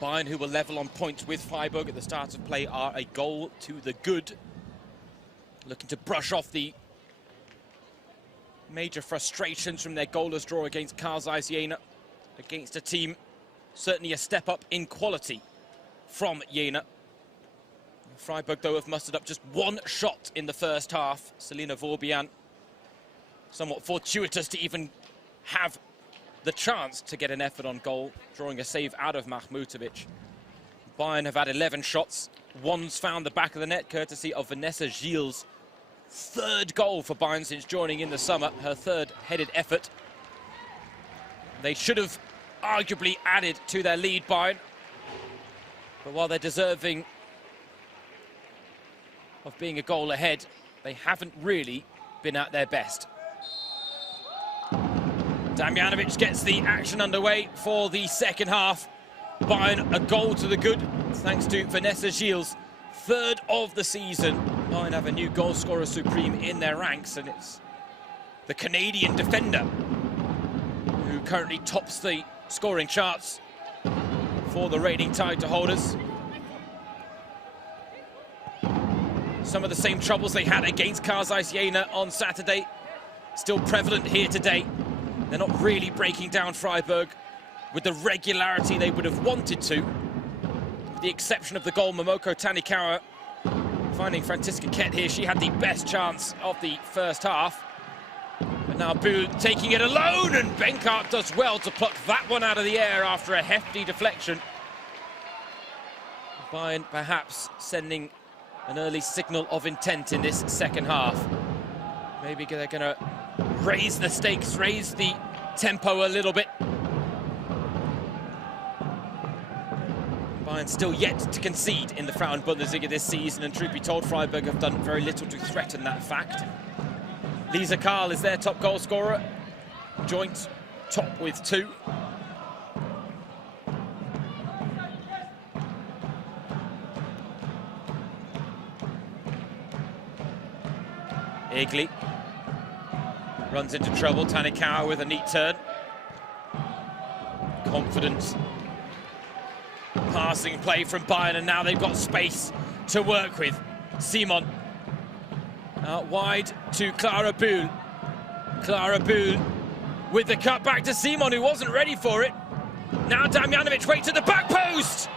Bayern, who were level on points with Freiburg at the start of play, are a goal to the good, looking to brush off the major frustrations from their goalless draw against Karl Zeiss Jena, against a team certainly a step up in quality from Jena. Freiburg, though, have mustered up just one shot in the first half. Selina Vorbian, somewhat fortuitous to even have the chance to get an effort on goal, drawing a save out of Mahmutovic. Bayern have had 11 shots. One's found the back of the net, courtesy of Vanessa Gilles' third goal for Bayern since joining in the summer, her third headed effort. They should have arguably added to their lead, Bayern. But while they're deserving of being a goal ahead, they haven't really been at their best. Damjanovic gets the action underway for the second half. Bayern a goal to the good, thanks to Vanessa Gilles, third of the season. Bayern have a new goal scorer supreme in their ranks, and it's the Canadian defender who currently tops the scoring charts for the reigning title holders. Some of the same troubles they had against Karl Zeiss Jena on Saturday still prevalent here today. They're not really breaking down Freiburg with the regularity they would have wanted to, with the exception of the goal Momoko Tanikawa finding Franziska Kett here. She had the best chance of the first half. But now Bühl taking it alone, and Benkart does well to pluck that one out of the air after a hefty deflection. Bayern perhaps sending an early signal of intent in this second half. Maybe they're going to raise the stakes, raise the tempo a little bit. Bayern still yet to concede in the Frauen Bundesliga this season, and truth be told, Freiburg have done very little to threaten that fact. Lisa Karl is their top goal scorer, joint top with 2. Egli runs into trouble. Tanikawa with a neat turn. Confident passing play from Bayern, and now they've got space to work with. Simon out wide to Clara Bühl. Clara Bühl with the cut back to Simon, who wasn't ready for it. Now Damjanovic waits at the back post.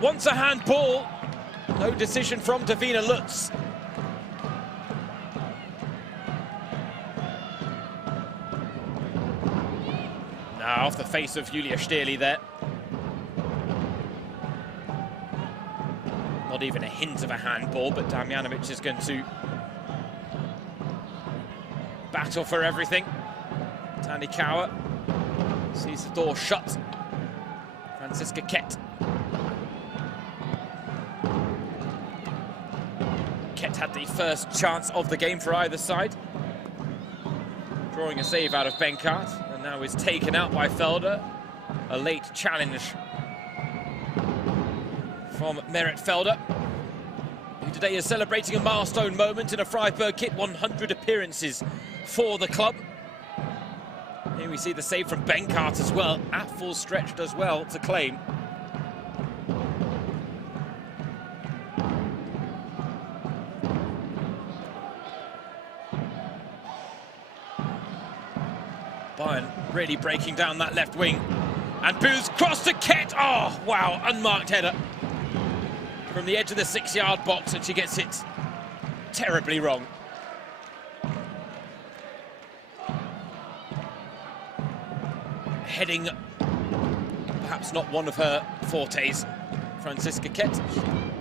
Wants a handball. No decision from Davina Lutz. Now off the face of Julia Stierli there. Not even a hint of a handball, but Damjanovic is going to battle for everything. Tanikawa sees the door shut. Franziska Kett. Kett had the first chance of the game for either side, drawing a save out of Benkart, and now is taken out by Felder. A late challenge from Merit Felder, who today is celebrating a milestone moment in a Freiburg kit, 100 appearances for the club. Here we see the save from Benkart as well, at full stretch does well to claim. Bayern really breaking down that left wing. And Bühl's cross to Kett. Oh, wow, unmarked header from the edge of the 6-yard box, and she gets it terribly wrong. Heading, perhaps not one of her fortes. Franziska Kett,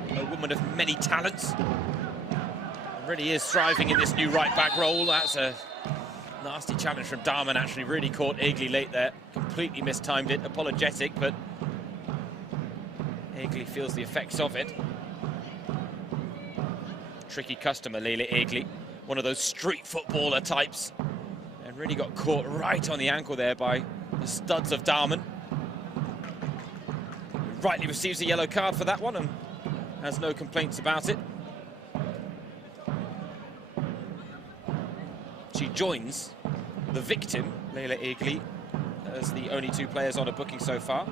a woman of many talents. Really is thriving in this new right-back role. That's a nasty challenge from Dahmen, actually really caught Egli late there. Completely mistimed it, apologetic, but Egli feels the effects of it. Tricky customer, Lele Egli. One of those street footballer types. And really got caught right on the ankle there by the studs of Dahmen. Rightly receives a yellow card for that one and has no complaints about it. She joins the victim, Lele Egli, as the only two players on a booking so far.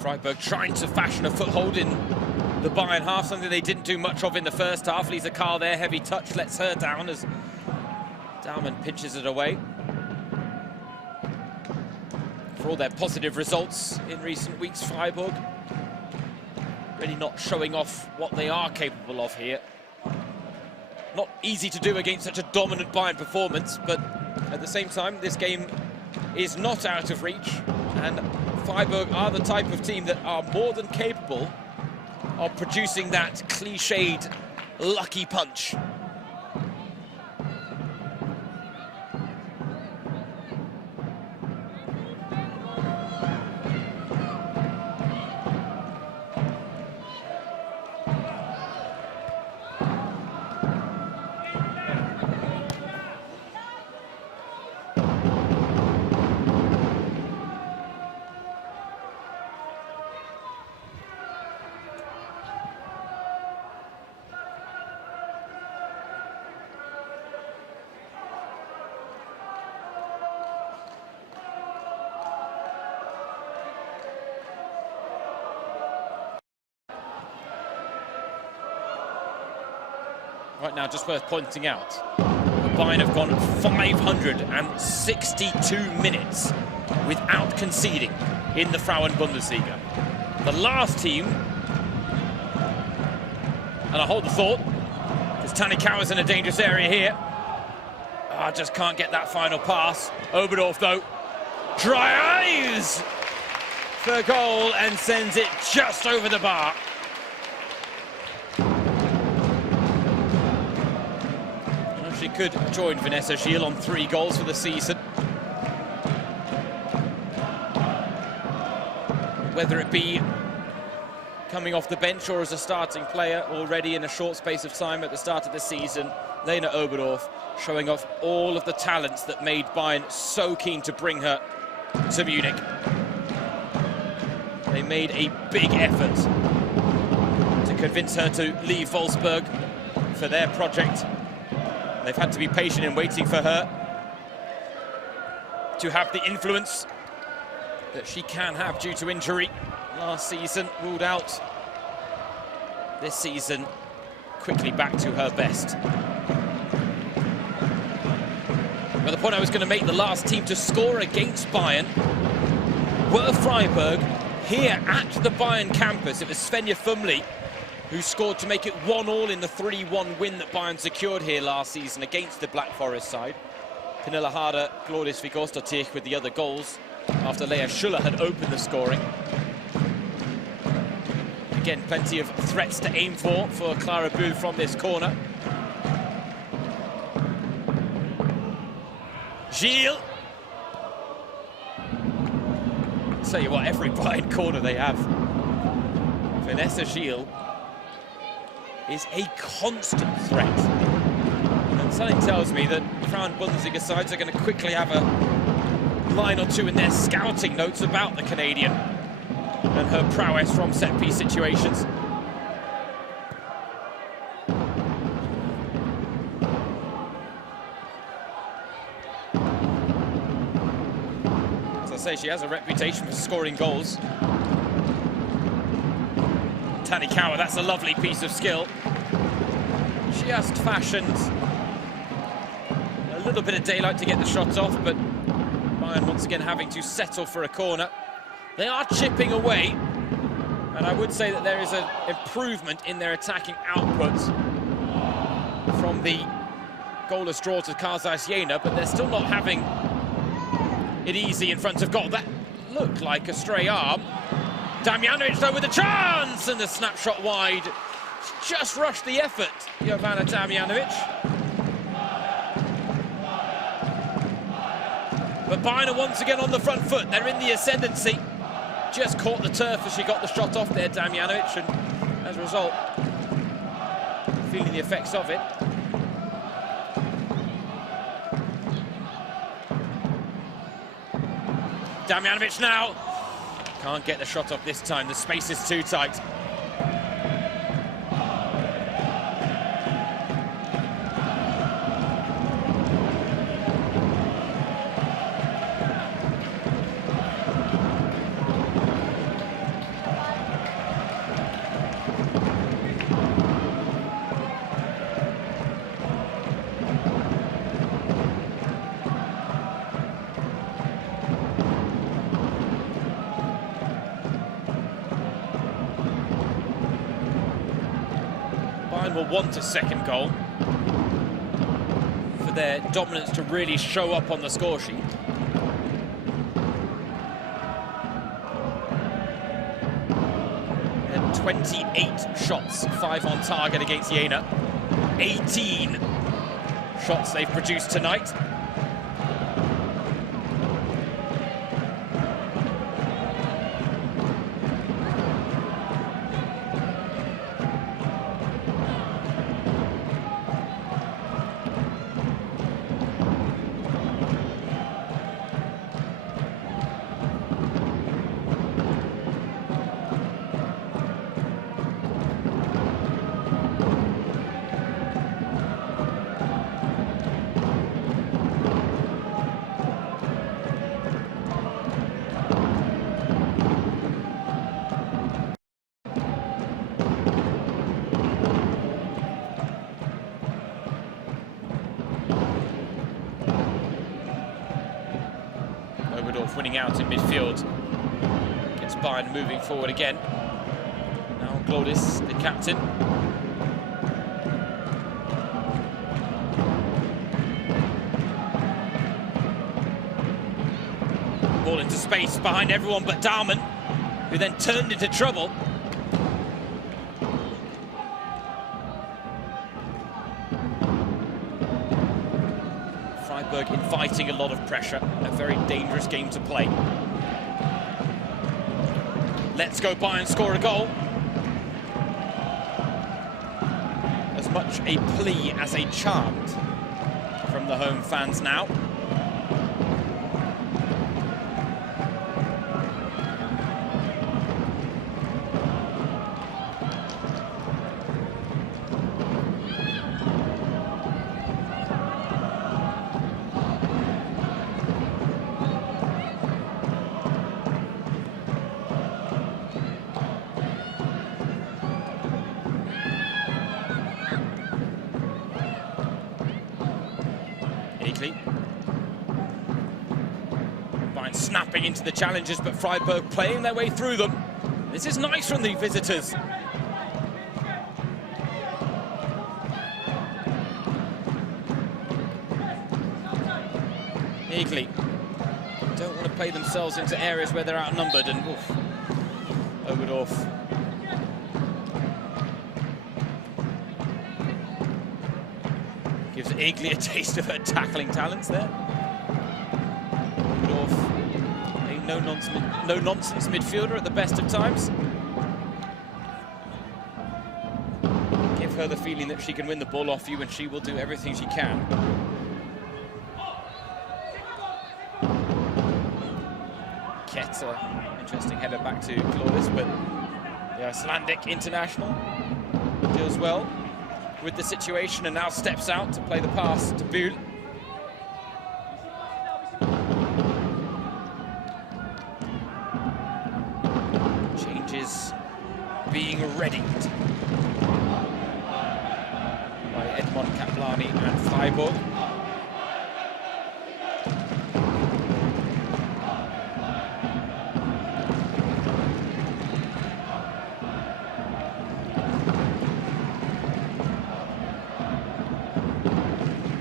Freiburg trying to fashion a foothold in the Bayern half, something they didn't do much of in the first half. Lisa Karl there, heavy touch, lets her down as Dahmen pinches it away. For all their positive results in recent weeks, Freiburg really not showing off what they are capable of here. Not easy to do against such a dominant Bayern performance, but at the same time, this game is not out of reach, and Freiburg are the type of team that are more than capable of producing that cliched lucky punch. Right now, just worth pointing out, the Bayern have gone 562 minutes without conceding in the Frauen Bundesliga. The last team, and I hold the thought, because Tanikawa's in a dangerous area here. I just can't get that final pass. Oberdorf, though, dry eyes for goal and sends it just over the bar. She could join Vanessa Gilles on 3 goals for the season. Whether it be coming off the bench or as a starting player already in a short space of time at the start of the season, Lena Oberdorf showing off all of the talents that made Bayern so keen to bring her to Munich. They made a big effort to convince her to leave Wolfsburg for their project. They've had to be patient in waiting for her to have the influence that she can have due to injury. Last season, ruled out. This season, quickly back to her best. But the point I was going to make, the last team to score against Bayern were Freiburg here at the Bayern campus. It was Svenja Fumli who scored to make it 1-1 in the 3-1 win that Bayern secured here last season against the Black Forest side. Pernilla Harder, Glorius Vigosdottir with the other goals after Lea Schuller had opened the scoring. Again, plenty of threats to aim for Clara Bühl from this corner. Gilles. Tell you what, every Bayern corner they have. Vanessa Gilles is a constant threat. And something tells me that Frauen Bundesliga sides are going to quickly have a line or two in their scouting notes about the Canadian and her prowess from set-piece situations. As I say, she has a reputation for scoring goals. Tanikawa, that's a lovely piece of skill. Just fashioned A little bit of daylight to get the shot off, but Bayern once again having to settle for a corner. They are chipping away, and I would say that there is an improvement in their attacking output from the goalless draw to Jena, but they're still not having it easy in front of goal. That looked like a stray arm. Damjanovic though with a chance, and the snapshot wide. Just rushed the effort, Jovana Damjanovic. But Bayern are once again on the front foot. They're in the ascendancy. Just caught the turf as she got the shot off there, Damjanovic, and as a result, feeling the effects of it. Damjanovic now. Can't get the shot off this time. The space is too tight. Will want a second goal for their dominance to really show up on the score sheet. And 28 shots, 5 on target against Jena. 18 shots they've produced tonight. Winning out in midfield. Gets Bayern moving forward again. Now Glodis, the captain. Ball into space behind everyone but Dahlmann, who then turned into trouble. Freiburg inviting a lot of pressure, a very dangerous game to play. Let's go Bayern score a goal. As much a plea as a chant from the home fans now. Bayern snapping into the challenges, but Freiburg playing their way through them. This is nice from the visitors. Egli don't want to play themselves into areas where they're outnumbered, and Oberdorf gives Egli a taste of her tackling talents there. Oberdorf, a no-nonsense midfielder at the best of times. Give her the feeling that she can win the ball off you, and she will do everything she can. Interesting header back to Glodis, but the Icelandic international deals well with the situation and now steps out to play the pass to Buhl. Changes being readied by Edmond Kaplani and Freiburg.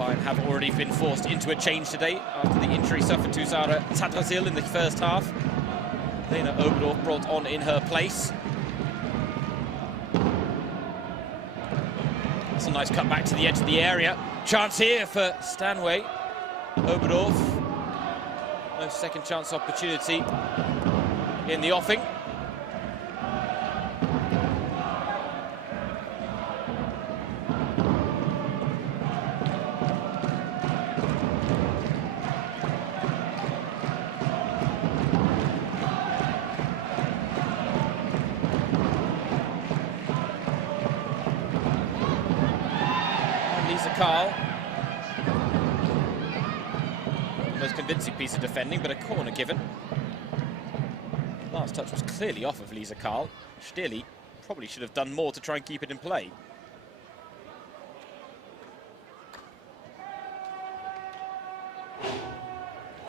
Bayern have already been forced into a change today after the injury suffered to Zara Tadrazil in the first half. Lena Oberdorf brought on in her place. That's a nice cut back to the edge of the area. Chance here for Stanway. Oberdorf. No second chance opportunity in the offing. Carl. The most convincing piece of defending, but a corner given. Last touch was clearly off of Lisa Carl. Stierli probably should have done more to try and keep it in play.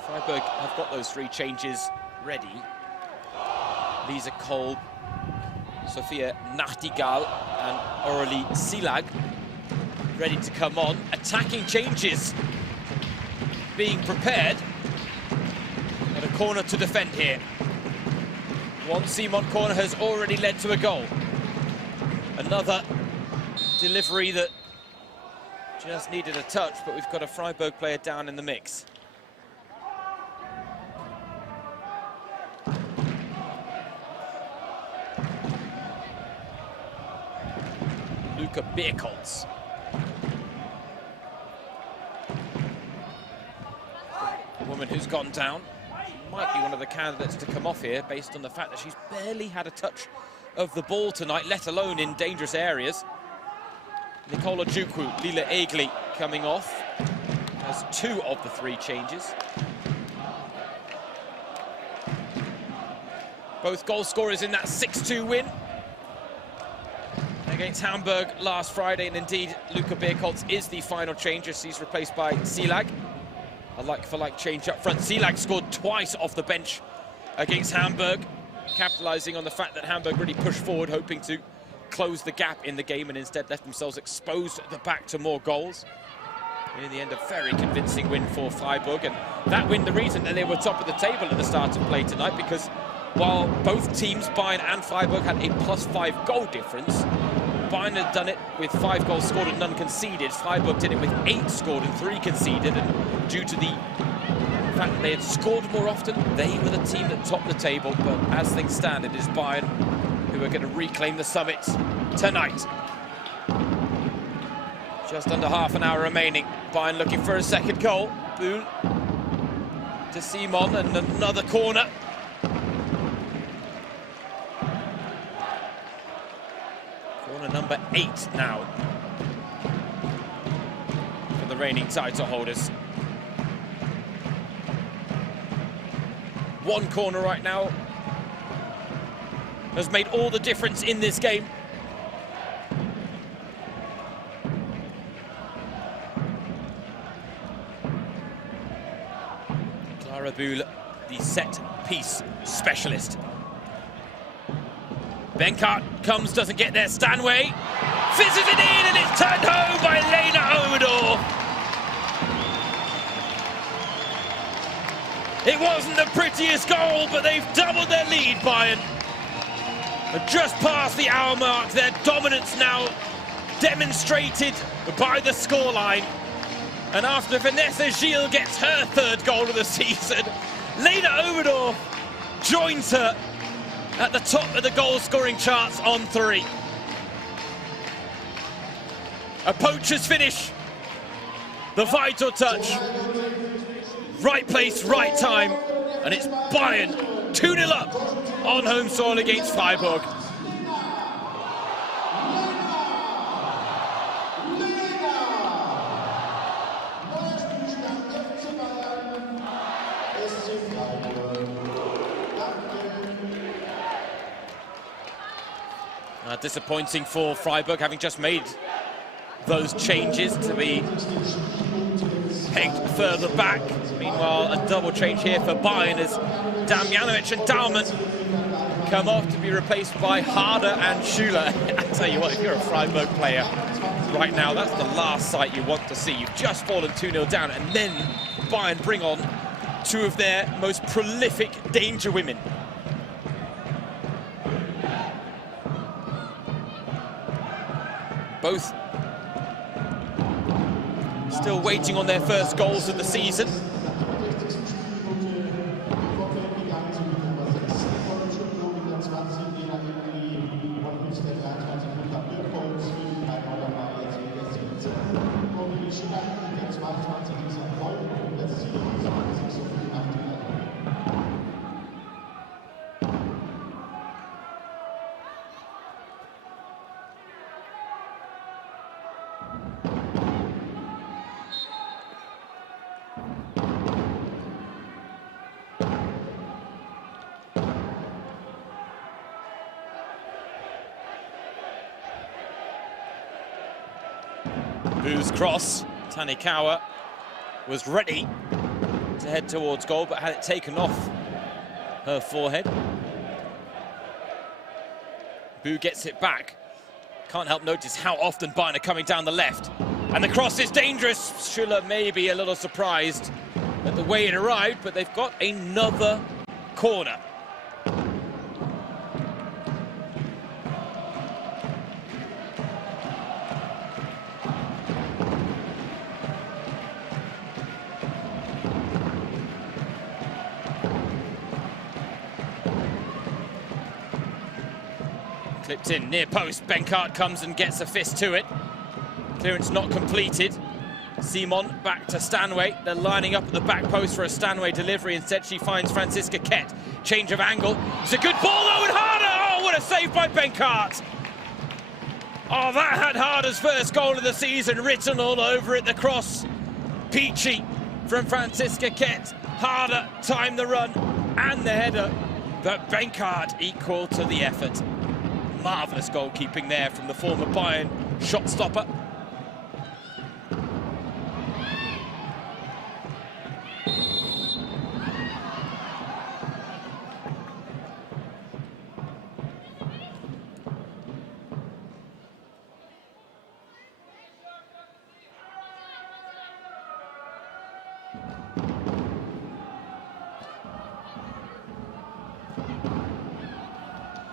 Freiburg have got those three changes ready. Lisa Kolb, Sophia Nachtigall and Aurelie Silag ready to come on. Attacking changes being prepared. And a corner to defend here. One Simon corner has already led to a goal. Another delivery that just needed a touch, but we've got a Freiburg player down in the mix. Luca Birkolz. Woman who's gone down. She might be one of the candidates to come off here based on the fact that she's barely had a touch of the ball tonight, let alone in dangerous areas. Nicola Jukwu, Lila Egli coming off. Has two of the three changes. Both goal scorers in that 6-2 win against Hamburg last Friday, and indeed Luca Birkolz is the final change as he's replaced by Silag. A like-for-like change up front. Silag scored twice off the bench against Hamburg, capitalising on the fact that Hamburg really pushed forward, hoping to close the gap in the game, and instead left themselves exposed at the back to more goals. And in the end, a very convincing win for Freiburg, and that win the reason that they were top of the table at the start of play tonight, because while both teams, Bayern and Freiburg, had a +5 goal difference, Bayern had done it with 5 goals scored and none conceded. Freiburg did it with 8 scored and 3 conceded, and due to the fact that they had scored more often, they were the team that topped the table. But as things stand, it is Bayern who are going to reclaim the summit tonight. Just under half an hour remaining. Bayern looking for a second goal. Buhl to Simon, and another corner. Corner number 8 now for the reigning title holders. One corner right now has made all the difference in this game. Clara Buhl, the set-piece specialist. Benkart comes, doesn't get there. Stanway fizzes it in, and it's turned home by Lena Oberdorf. It wasn't the prettiest goal, but they've doubled their lead, Bayern. And just past the hour mark, their dominance now demonstrated by the scoreline. And after Vanessa Gilles gets her 3rd goal of the season, Lena Oberdorf joins her at the top of the goal-scoring charts on 3. A poacher's finish. The vital touch. Right place, right time. And it's Bayern 2-0 up on home soil against Freiburg. Disappointing for Freiburg, having just made those changes, to be pegged further back. Meanwhile, a double change here for Bayern as Damjanovic and Daumann come off to be replaced by Harder and Schuler. I tell you what, if you're a Freiburg player, right now. That's the last sight you want to see. You've just fallen 2-0 down, and then Bayern bring on two of their most prolific danger women. Both still waiting on their first goals of the season. Bu's cross. Tanikawa was ready to head towards goal, but had it taken off her forehead. Bu gets it back. Can't help notice how often Bayern are coming down the left. And the cross is dangerous. Schüller may be a little surprised at the way it arrived, but they've got another corner. Clipped in, near post. Benkart comes and gets a fist to it. Clearance not completed. Simon back to Stanway. They're lining up at the back post for a Stanway delivery. Instead, she finds Franziska Kett. Change of angle. It's a good ball, though, and Harder! Oh, what a save by Benkart! Oh, that had Harder's first goal of the season written all over it. The cross, peachy from Franziska Kett. Harder timed the run and the header, but Benkart equal to the effort. Marvellous goalkeeping there from the former Bayern shot stopper.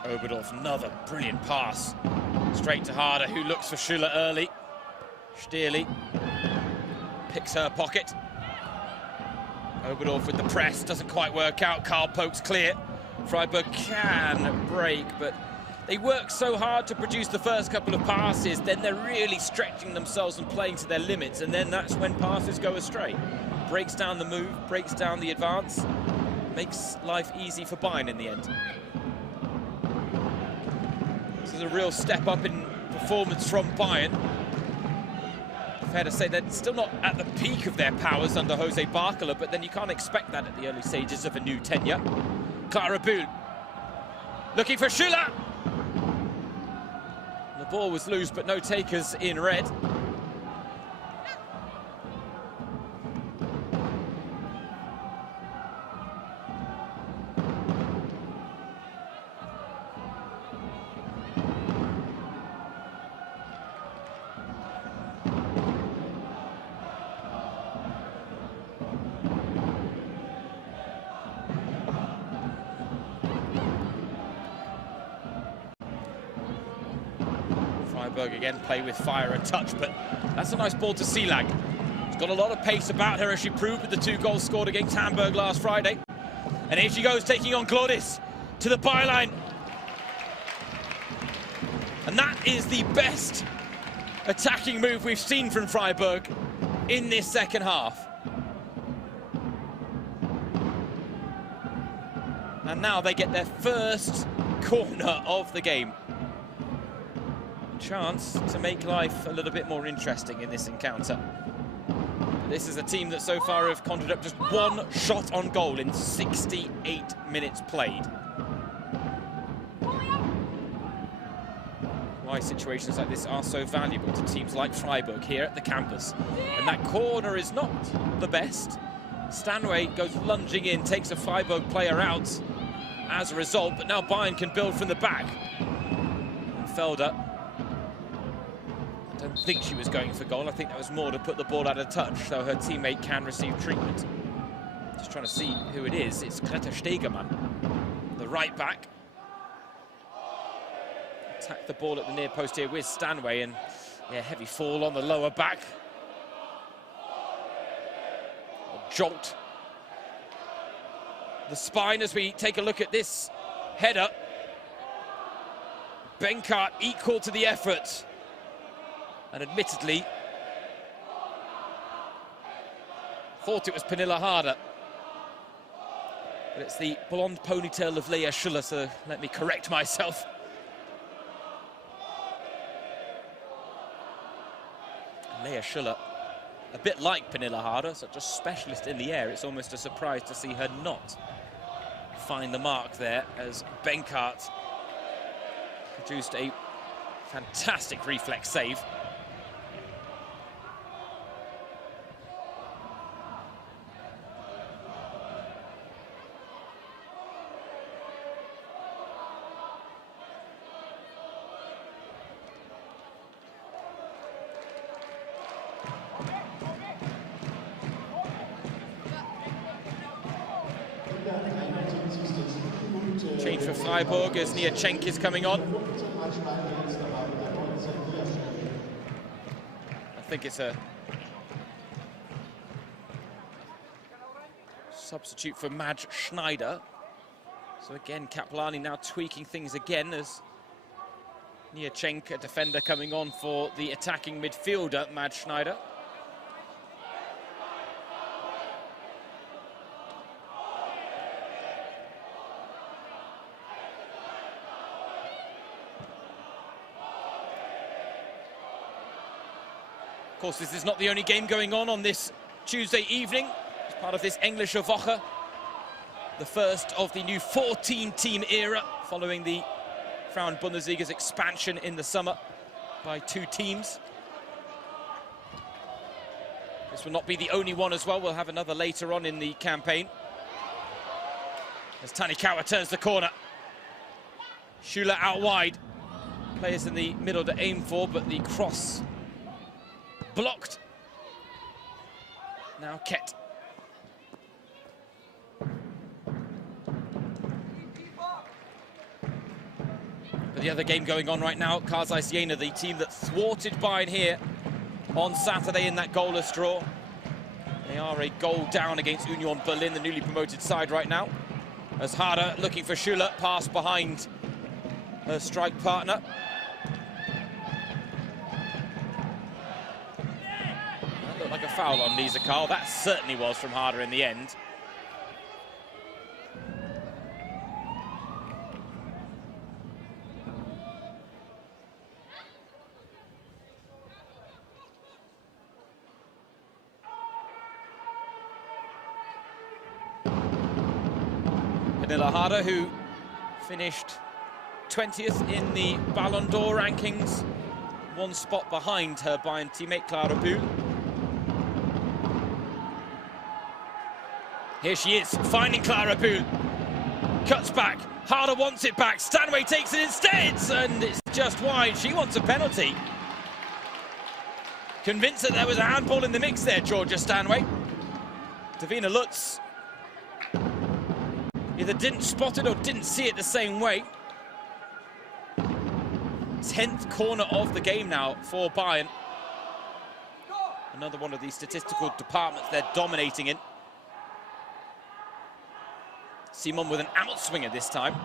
Oberdorf, another brilliant pass. Straight to Harder, who looks for Schüller early. Stierli picks her pocket. Oberdorf with the press, doesn't quite work out. Karl pokes clear. Freiburg can break, but they work so hard to produce the first couple of passes, then they're really stretching themselves and playing to their limits, and then that's when passes go astray. Breaks down the move, breaks down the advance, makes life easy for Bayern in the end. This is a real step up in performance from Bayern. Fair to say they're still not at the peak of their powers under Jose Barcola, but then you can't expect that at the early stages of a new tenure. Clara Bühl looking for Schüller. The ball was loose, but no takers in red. Freiburg again play with fire and touch, but that's a nice ball to Selag. She's got a lot of pace about her, as she proved with the 2 goals scored against Hamburg last Friday. And here she goes, taking on Glodis to the byline. And that is the best attacking move we've seen from Freiburg in this second half. And now they get their first corner of the game. Chance to make life a little bit more interesting in this encounter. This is a team that so far have conjured up just 1 shot on goal in 68 minutes played. Why situations like this are so valuable to teams like Freiburg here at the campus. And that corner is not the best. Stanway goes lunging in, takes a Freiburg player out as a result, but now Bayern can build from the back. And Felder, I don't think she was going for goal. I think that was more to put the ball out of touch so her teammate can receive treatment. Just trying to see who it is. It's Greta Stegemann, the right back. Attacked the ball at the near post here with Stanway, and yeah, heavy fall on the lower back. A jolt. The spine as we take a look at this header. Benkart equal to the effort. And admittedly, thought it was Pernilla Harder. But it's the blonde ponytail of Lea Schuller, so let me correct myself. Lea Schuller, a bit like Pernilla Harder, such a specialist in the air, it's almost a surprise to see her not find the mark there, as Benkart produced a fantastic reflex save. Change for Freiburg as Cenk is coming on. I think it's a substitute for Madge Schneider. So again, Kaplani now tweaking things again as Cenk, a defender, coming on for the attacking midfielder, Madge Schneider. Of course, this is not the only game going on this Tuesday evening. As part of this Englische Woche, the first of the new 14-team era following the Frauen Bundesliga's expansion in the summer by 2 teams. This will not be the only one as well. We'll have another later on in the campaign. As Tanikawa turns the corner. Schuller out wide. Players in the middle to aim for, but the cross blocked. Now Ket. But the other game going on right now, Kaisers Jena, the team that thwarted Bayern here on Saturday in that goalless draw. They are a goal down against Union Berlin, the newly promoted side right now. As Harder looking for Schuller, pass behind her strike partner. Like a foul on Lisa Karl. That certainly was from Harder in the end. Pernilla Harder, who finished 20th in the Ballon d'Or rankings, 1 spot behind her Bayern teammate Clara Bühl. Here she is, finding Clara Bühl. Cuts back, Harder wants it back, Stanway takes it instead, and it's just wide. She wants a penalty. Convinced that there was a handball in the mix there, Georgia Stanway. Davina Lutz either didn't spot it or didn't see it the same way. 10th corner of the game now for Bayern. Another one of these statistical departments they're dominating in. Simon with an outswinger this time.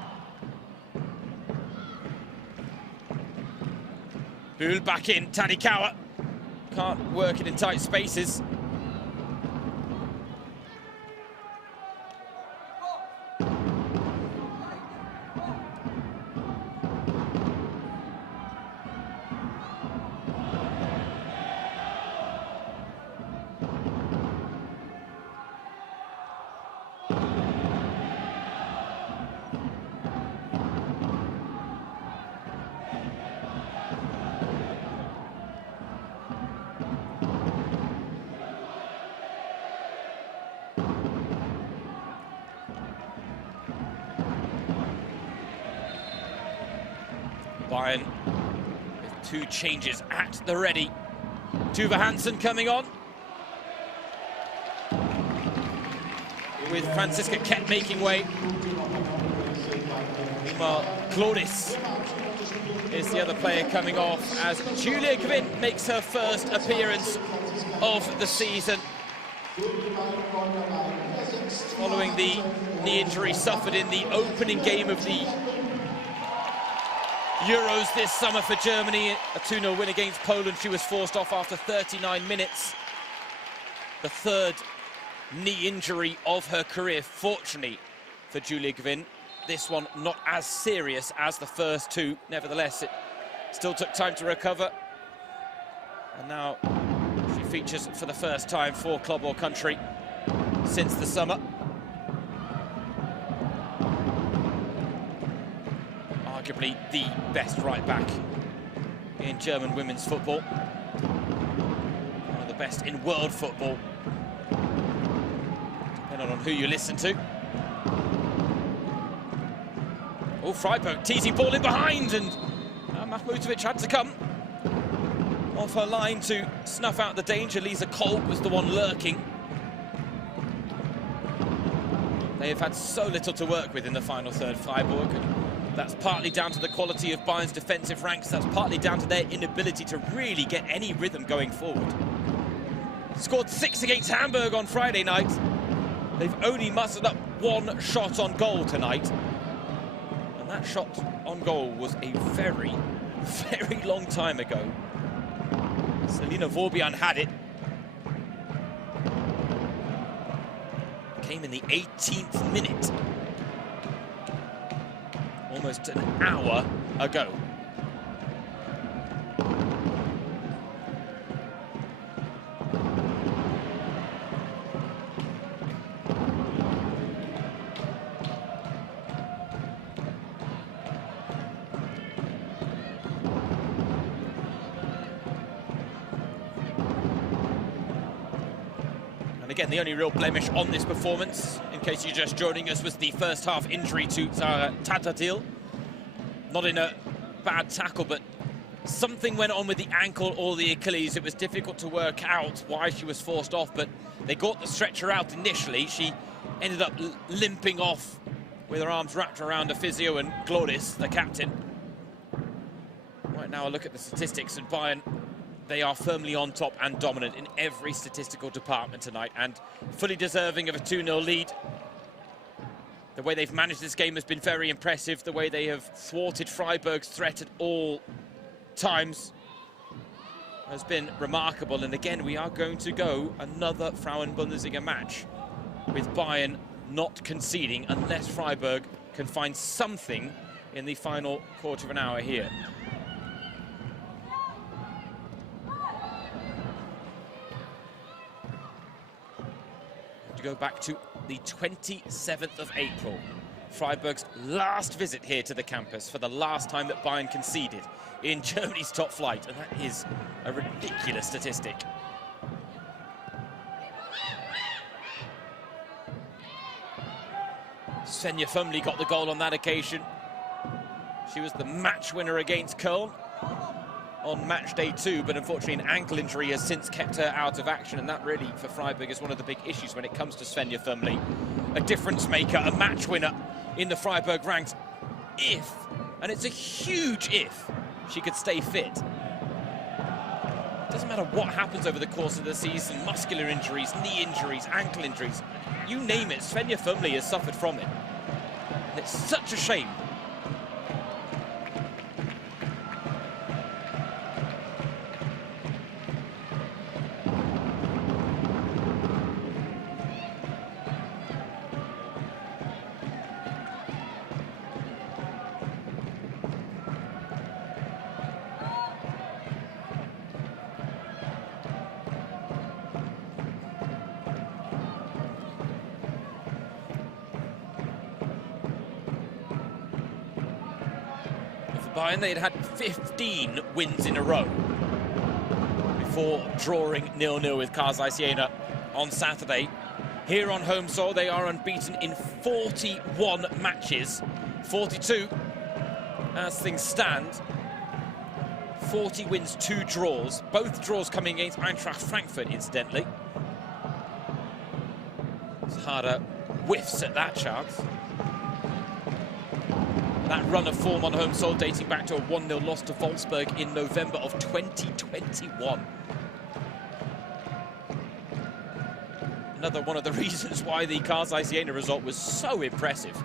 Bühl back in, Tanikawa. Can't work it in tight spaces. Bayern with 2 changes at the ready. Tuva Hansen coming on, with Franziska Kett making way. Meanwhile, Claudis is the other player coming off as Julia Gwynn makes her first appearance of the season, following the knee injury suffered in the opening game of the Euros this summer for Germany. A 2-0 win against Poland. She was forced off after 39 minutes. The third knee injury of her career, fortunately for Julia Gwynn. This one not as serious as the first 2. Nevertheless, it still took time to recover. And now she features for the first time for club or country since the summer. Arguably the best right back in German women's football. One of the best in world football, depending on who you listen to. Oh, Freiburg teasing ball in behind, and Mahmutovic had to come off her line to snuff out the danger. Lisa Kolb was the one lurking. They have had so little to work with in the final third, Freiburg. That's partly down to the quality of Bayern's defensive ranks. That's partly down to their inability to really get any rhythm going forward. Scored 6 against Hamburg on Friday night. They've only mustered up 1 shot on goal tonight. And that shot on goal was a very, very long time ago. Selina Vorbian had it. Came in the 18th minute. Almost an hour ago. And again, the only real blemish on this performance, in case you're just joining us, was the first half injury to Zara Tadadil. Not in a bad tackle, but something went on with the ankle or the Achilles. It was difficult to work out why she was forced off, but they got the stretcher out initially. She ended up limping off with her arms wrapped around a physio, and Claudis, the captain. Right now, a look at the statistics, and Bayern, they are firmly on top and dominant in every statistical department tonight, and fully deserving of a 2-0 lead. The way they've managed this game has been very impressive. The way they have thwarted Freiburg's threat at all times has been remarkable. And again, we are going to go another Frauen-Bundesliga match with Bayern not conceding unless Freiburg can find something in the final quarter of an hour here. To go back to the 27th of April, Freiburg's last visit here to the campus for the last time that Bayern conceded in Germany's top flight, and that is a ridiculous statistic. Svenja Fumli got the goal on that occasion. She was the match winner against Köln on match day 2, but unfortunately an ankle injury has since kept her out of action, and that really for Freiburg is one of the big issues when it comes to Svenja Fumli. A difference maker, a match winner in the Freiburg ranks, if, and it's a huge if, she could stay fit. Doesn't matter what happens over the course of the season, muscular injuries, knee injuries, ankle injuries, you name it, Svenja Fumli has suffered from it. And it's such a shame. Bayern, they'd had 15 wins in a row before drawing 0-0 with Kaisers Jena on Saturday. Here on home soil, they are unbeaten in 41 matches, 42 as things stand. 40 wins, 2 draws. Both draws coming against Eintracht Frankfurt, incidentally. Harder whiffs at that chance. That run of form on home soil dating back to a 1-0 loss to Wolfsburg in November of 2021. Another one of the reasons why the Karsai Siena result was so impressive.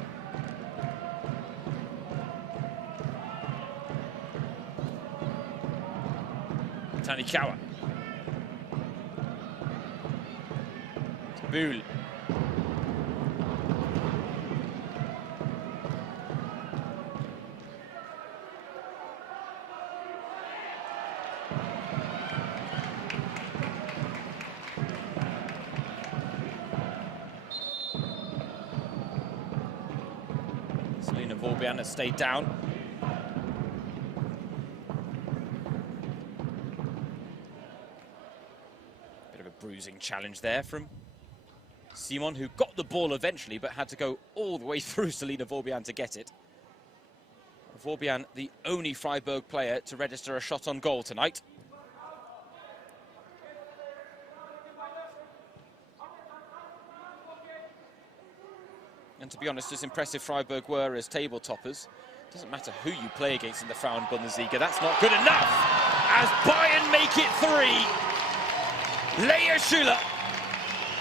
Tanikawa. Bull. Selina Vorbian has stayed down. Bit of a bruising challenge there from Simon, who got the ball eventually, but had to go all the way through Selina Vorbian to get it. Vorbian, the only Freiburg player to register a shot on goal tonight. And to be honest, as impressive Freiburg were as table toppers, it doesn't matter who you play against in the Frauen Bundesliga, that's not good enough. As Bayern make it 3, Lea Schüller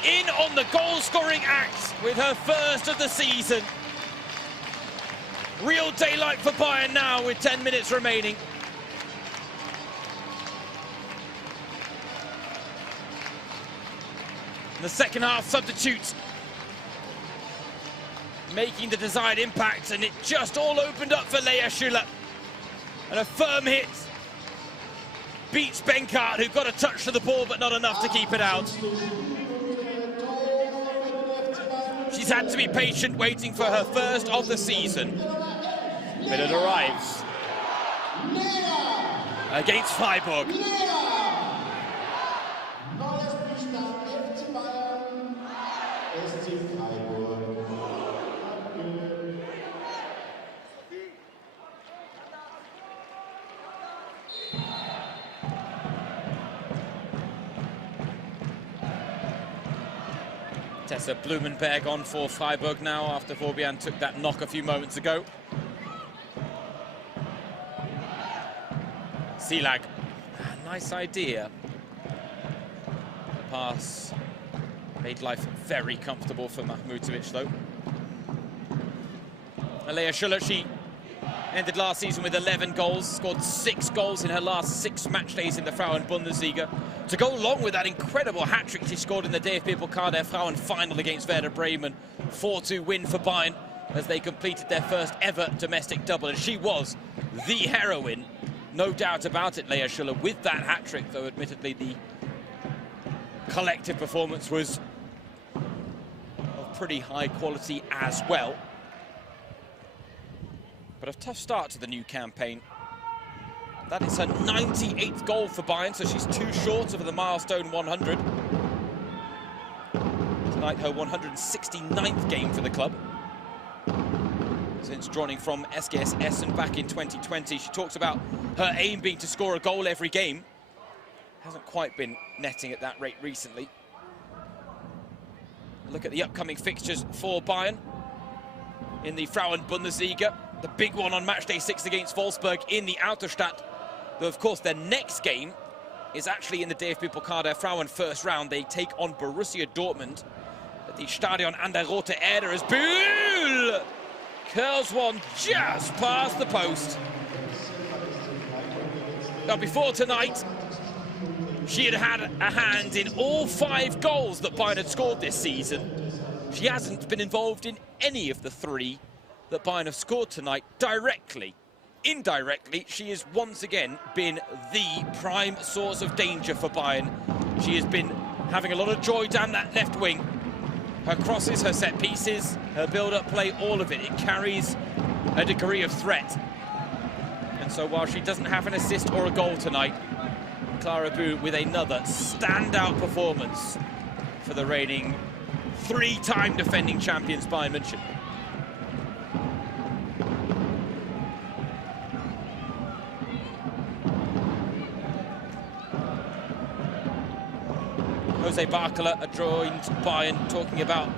in on the goal-scoring act with her first of the season. Real daylight for Bayern now with 10 minutes remaining. In the second half, substitutes making the desired impact, and it just all opened up for Lea Schüller. And a firm hit beats Benkart, who got a touch to the ball, but not enough to keep it out. She's had to be patient, waiting for her first of the season. But it arrives against Freiburg. Tessa Blumenberg on for Freiburg now after Vorbian took that knock a few moments ago. Silag, nice idea. The pass made life very comfortable for Mahmutovic though. Lea Schüller, she ended last season with 11 goals, scored 6 goals in her last 6 match days in the Frauen Bundesliga. To go along with that incredible hat-trick she scored in the DFB Pokal der Frauen final against Werder Bremen. 4-2 win for Bayern as they completed their first ever domestic double. And she was the heroine, no doubt about it, Lea Schüller, with that hat-trick, though admittedly the collective performance was of pretty high quality as well. But a tough start to the new campaign. That is her 98th goal for Bayern, so she's 2 short of the milestone 100. Tonight, her 169th game for the club. Since joining from SGS Essen back in 2020, she talks about her aim being to score a goal every game. Hasn't quite been netting at that rate recently. Look at the upcoming fixtures for Bayern in the Frauen Bundesliga. The big one on match day 6 against Wolfsburg in the Autostadt. Though, of course, their next game is actually in the DFB Pokal der Frauen first round. They take on Borussia Dortmund at the Stadion an der Rote Erde as Bühl curls one just past the post. Now, before tonight, she had had a hand in all 5 goals that Bayern had scored this season. She hasn't been involved in any of the 3 that Bayern have scored tonight directly. Indirectly, she has once again been the prime source of danger for Bayern. She has been having a lot of joy down that left wing. Her crosses, her set pieces, her build-up play, all of it, it carries a degree of threat. And so while she doesn't have an assist or a goal tonight, Clara Bühl with another standout performance for the reigning 3-time defending champions Bayern München. Jose Barcola joined Bayern, talking about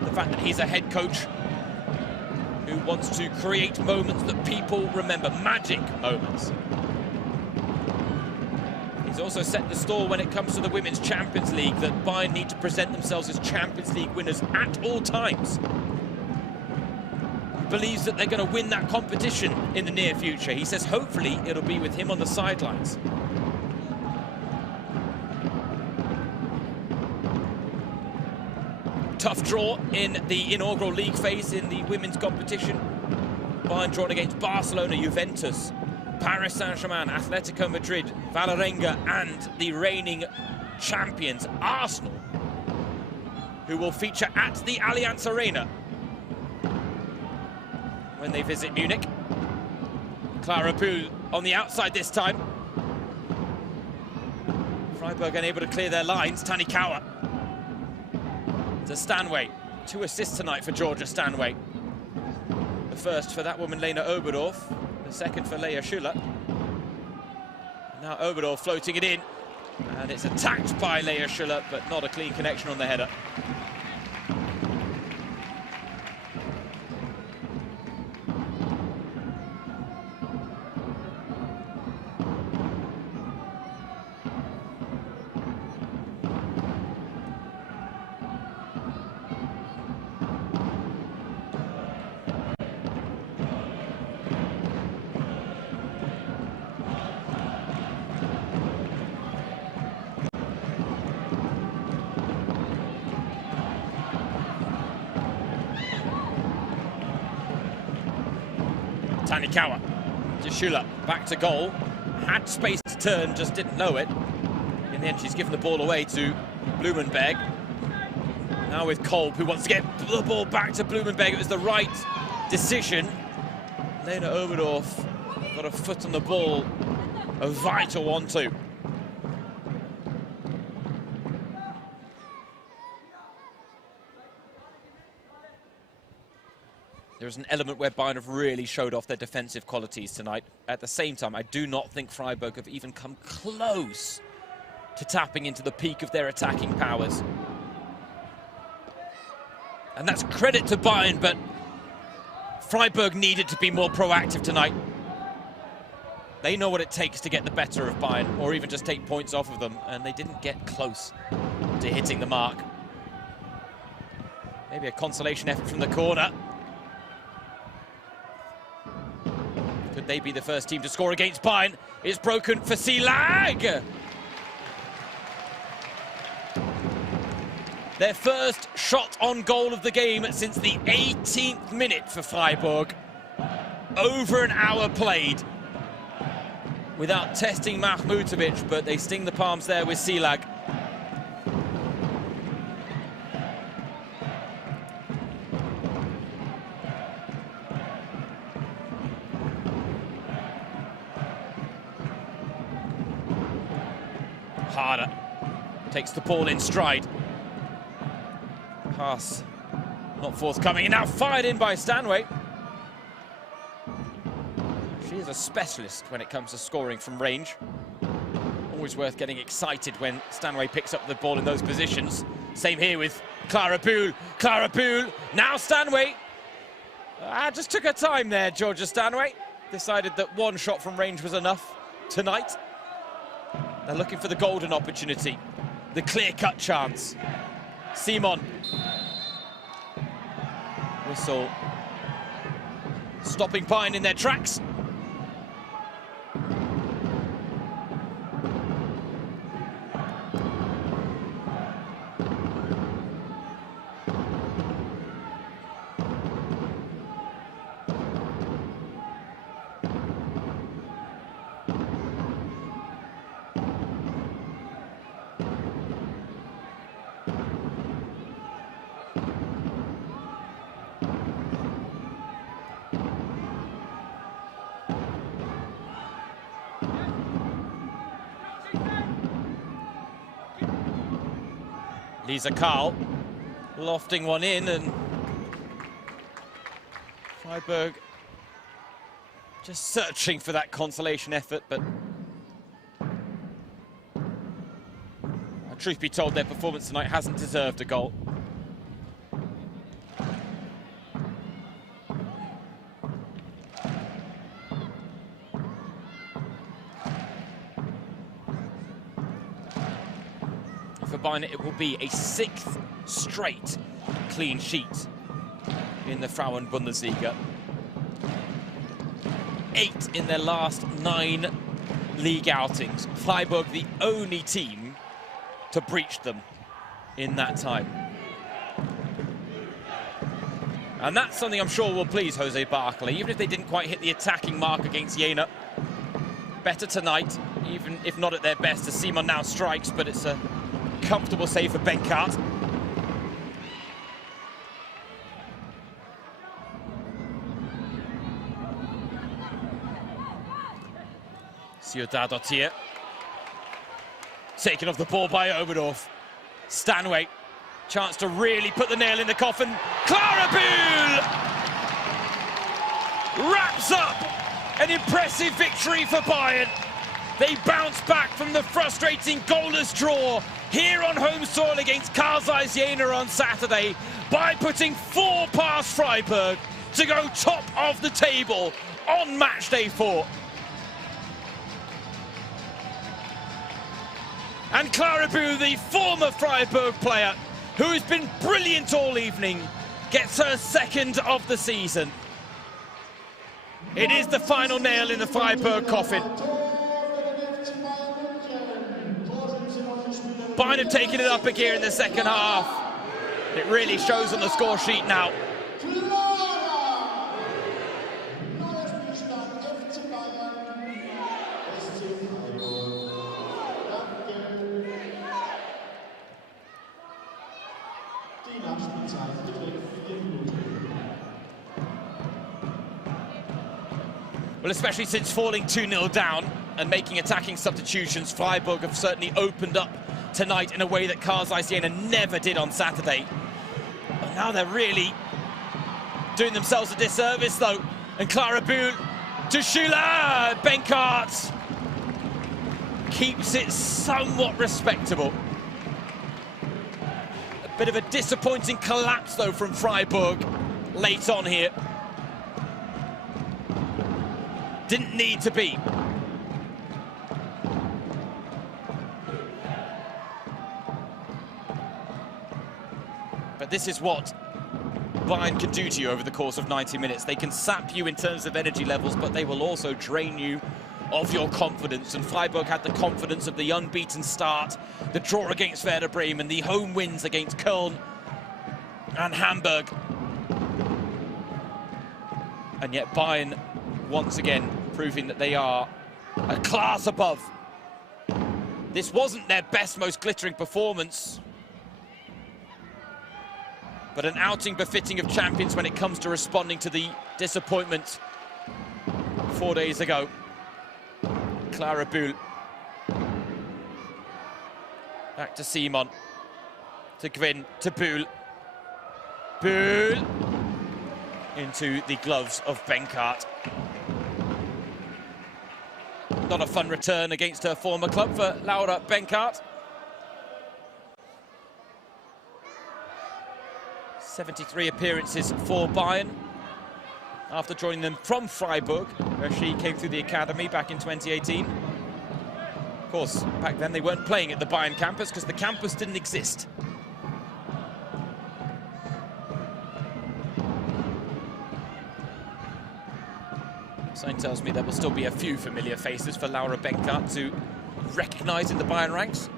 the fact that he's a head coach who wants to create moments that people remember, magic moments. He's also set the stall when it comes to the Women's Champions League, that Bayern need to present themselves as Champions League winners at all times. He believes that they're going to win that competition in the near future. He says hopefully it'll be with him on the sidelines. Tough draw in the inaugural league phase in the women's competition. Bayern drawn against Barcelona, Juventus, Paris Saint-Germain, Atletico Madrid, Valerenga, and the reigning champions Arsenal, who will feature at the Allianz Arena when they visit Munich. Clara Pool on the outside this time. Freiburg unable to clear their lines. Tanikawa to Stanway. 2 assists tonight for Georgia Stanway. The first for that woman, Lena Oberdorf. The second for Leah Schuller. Now Oberdorf floating it in. And it's attacked by Leah Schuller, but not a clean connection on the header. Tanikawa to Schuller, back to goal. Had space to turn, just didn't know it. In the end, she's given the ball away to Blumenberg. Now with Kolb, who wants to get the ball back to Blumenberg. It was the right decision. Lena Oberdorf got a foot on the ball. A vital 1-2. There's an element where Bayern have really showed off their defensive qualities tonight. At the same time, I do not think Freiburg have even come close to tapping into the peak of their attacking powers. And that's credit to Bayern, but Freiburg needed to be more proactive tonight. They know what it takes to get the better of Bayern, or even just take points off of them, and they didn't get close to hitting the mark. Maybe a consolation effort from the corner. Could they be the first team to score against Bayern? It's broken for Selag. Their first shot on goal of the game since the 18th minute for Freiburg. Over an hour played without testing Mahmutovic, but they sting the palms there with Selag. Harder takes the ball in stride. Pass not forthcoming, and now fired in by Stanway. She is a specialist when it comes to scoring from range. Always worth getting excited when Stanway picks up the ball in those positions. Same here with Clara Pool. Clara Pool, now Stanway. Just took her time there, Georgia Stanway. Decided that one shot from range was enough tonight. They're looking for the golden opportunity, the clear-cut chance. Simon. Whistle. Stopping Bayern in their tracks. Lisa Karl lofting one in, and Freiburg just searching for that consolation effort, but Truth be told, their performance tonight hasn't deserved a goal. For Bayern, it will be a 6th straight clean sheet in the Frauen Bundesliga. 8 in their last 9 league outings. Freiburg, the only team to breach them in that time. And that's something I'm sure will please Jose Barclay, even if they didn't quite hit the attacking mark against Jena. Better tonight, even if not at their best, as Simon now strikes, but it's a comfortable save for Benkart. Ciudad here. Taken off the ball by Oberdorf. Stanway, chance to really put the nail in the coffin. Clara Bühl wraps up an impressive victory for Bayern. They bounce back from the frustrating goalless draw here on home soil against Karl Zeiss Jena on Saturday by putting 4 past Freiburg to go top of the table on match day 4. And Clara Bühl, the former Freiburg player, who has been brilliant all evening, gets her 2nd of the season. It is the final nail in the Freiburg coffin. Bayern have taken it up a gear in the second half. It really shows on the score sheet now. Well, especially since falling 2-0 down and making attacking substitutions, Freiburg have certainly opened up tonight in a way that Karl Zeiss Jena never did on Saturday. But now they're really doing themselves a disservice, though. And Clara Bühl to Schüller. Benkart keeps it somewhat respectable. A bit of a disappointing collapse, though, from Freiburg late on here. Didn't need to be. But this is what Bayern can do to you over the course of 90 minutes. They can sap you in terms of energy levels, but they will also drain you of your confidence. And Freiburg had the confidence of the unbeaten start, the draw against Werder Bremen, the home wins against Köln and Hamburg. And yet Bayern, once again, proving that they are a class above. This wasn't their best, most glittering performance, but an outing befitting of champions when it comes to responding to the disappointment 4 days ago. Clara Bühl. Back to Simon. To Gwyn. To Bühl. Bühl. Into the gloves of Benkart. Not a fun return against her former club for Laura Benkart. 73 appearances for Bayern after joining them from Freiburg, where she came through the academy back in 2018. Of course, back then they weren't playing at the Bayern campus because the campus didn't exist. Something tells me there will still be a few familiar faces for Laura Benkart to recognise in the Bayern ranks.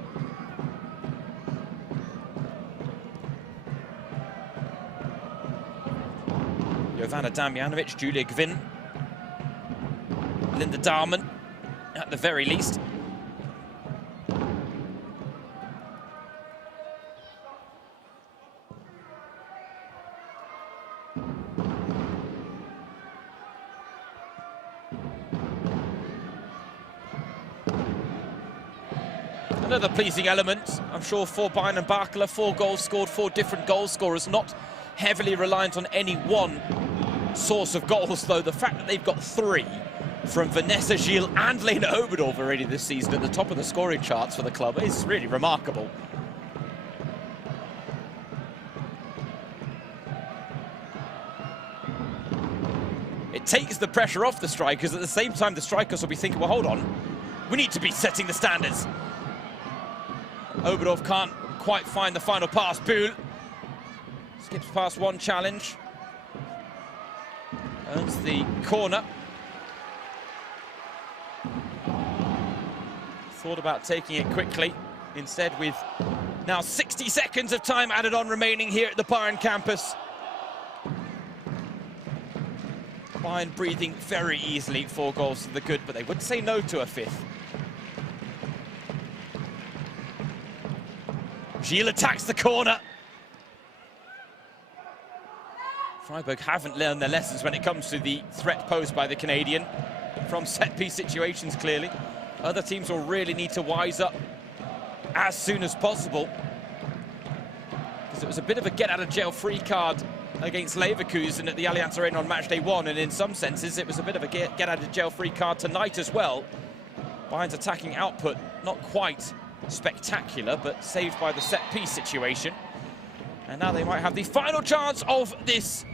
Jovana Damjanovic, Julia Gwyn, Linda Dahlmann, at the very least. Another pleasing element, I'm sure, for Bayern and Barkela. 4 goals scored, 4 different goal scorers, not heavily reliant on any one source of goals, though. The fact that they've got 3 from Vanessa Gilles and Lena Oberdorf already this season at the top of the scoring charts for the club is really remarkable. It takes the pressure off the strikers. At the same time, the strikers will be thinking, well, hold on, we need to be setting the standards. Oberdorf can't quite find the final pass. Buhl skips past one challenge. Earns the corner. Thought about taking it quickly. Instead, with now 60 seconds of time added on remaining here at the Bayern campus. Bayern breathing very easily, 4 goals to the good, but they would say no to a 5th. Gilles attacks the corner. Freiburg haven't learned their lessons when it comes to the threat posed by the Canadian from set-piece situations, clearly. Other teams will really need to wise up as soon as possible, because it was a bit of a get-out-of-jail-free card against Leverkusen at the Allianz Arena on match day 1, and in some senses it was a bit of a get-out-of-jail-free card tonight as well. Bayern's attacking output not quite spectacular, but saved by the set-piece situation. And now they might have the final chance of this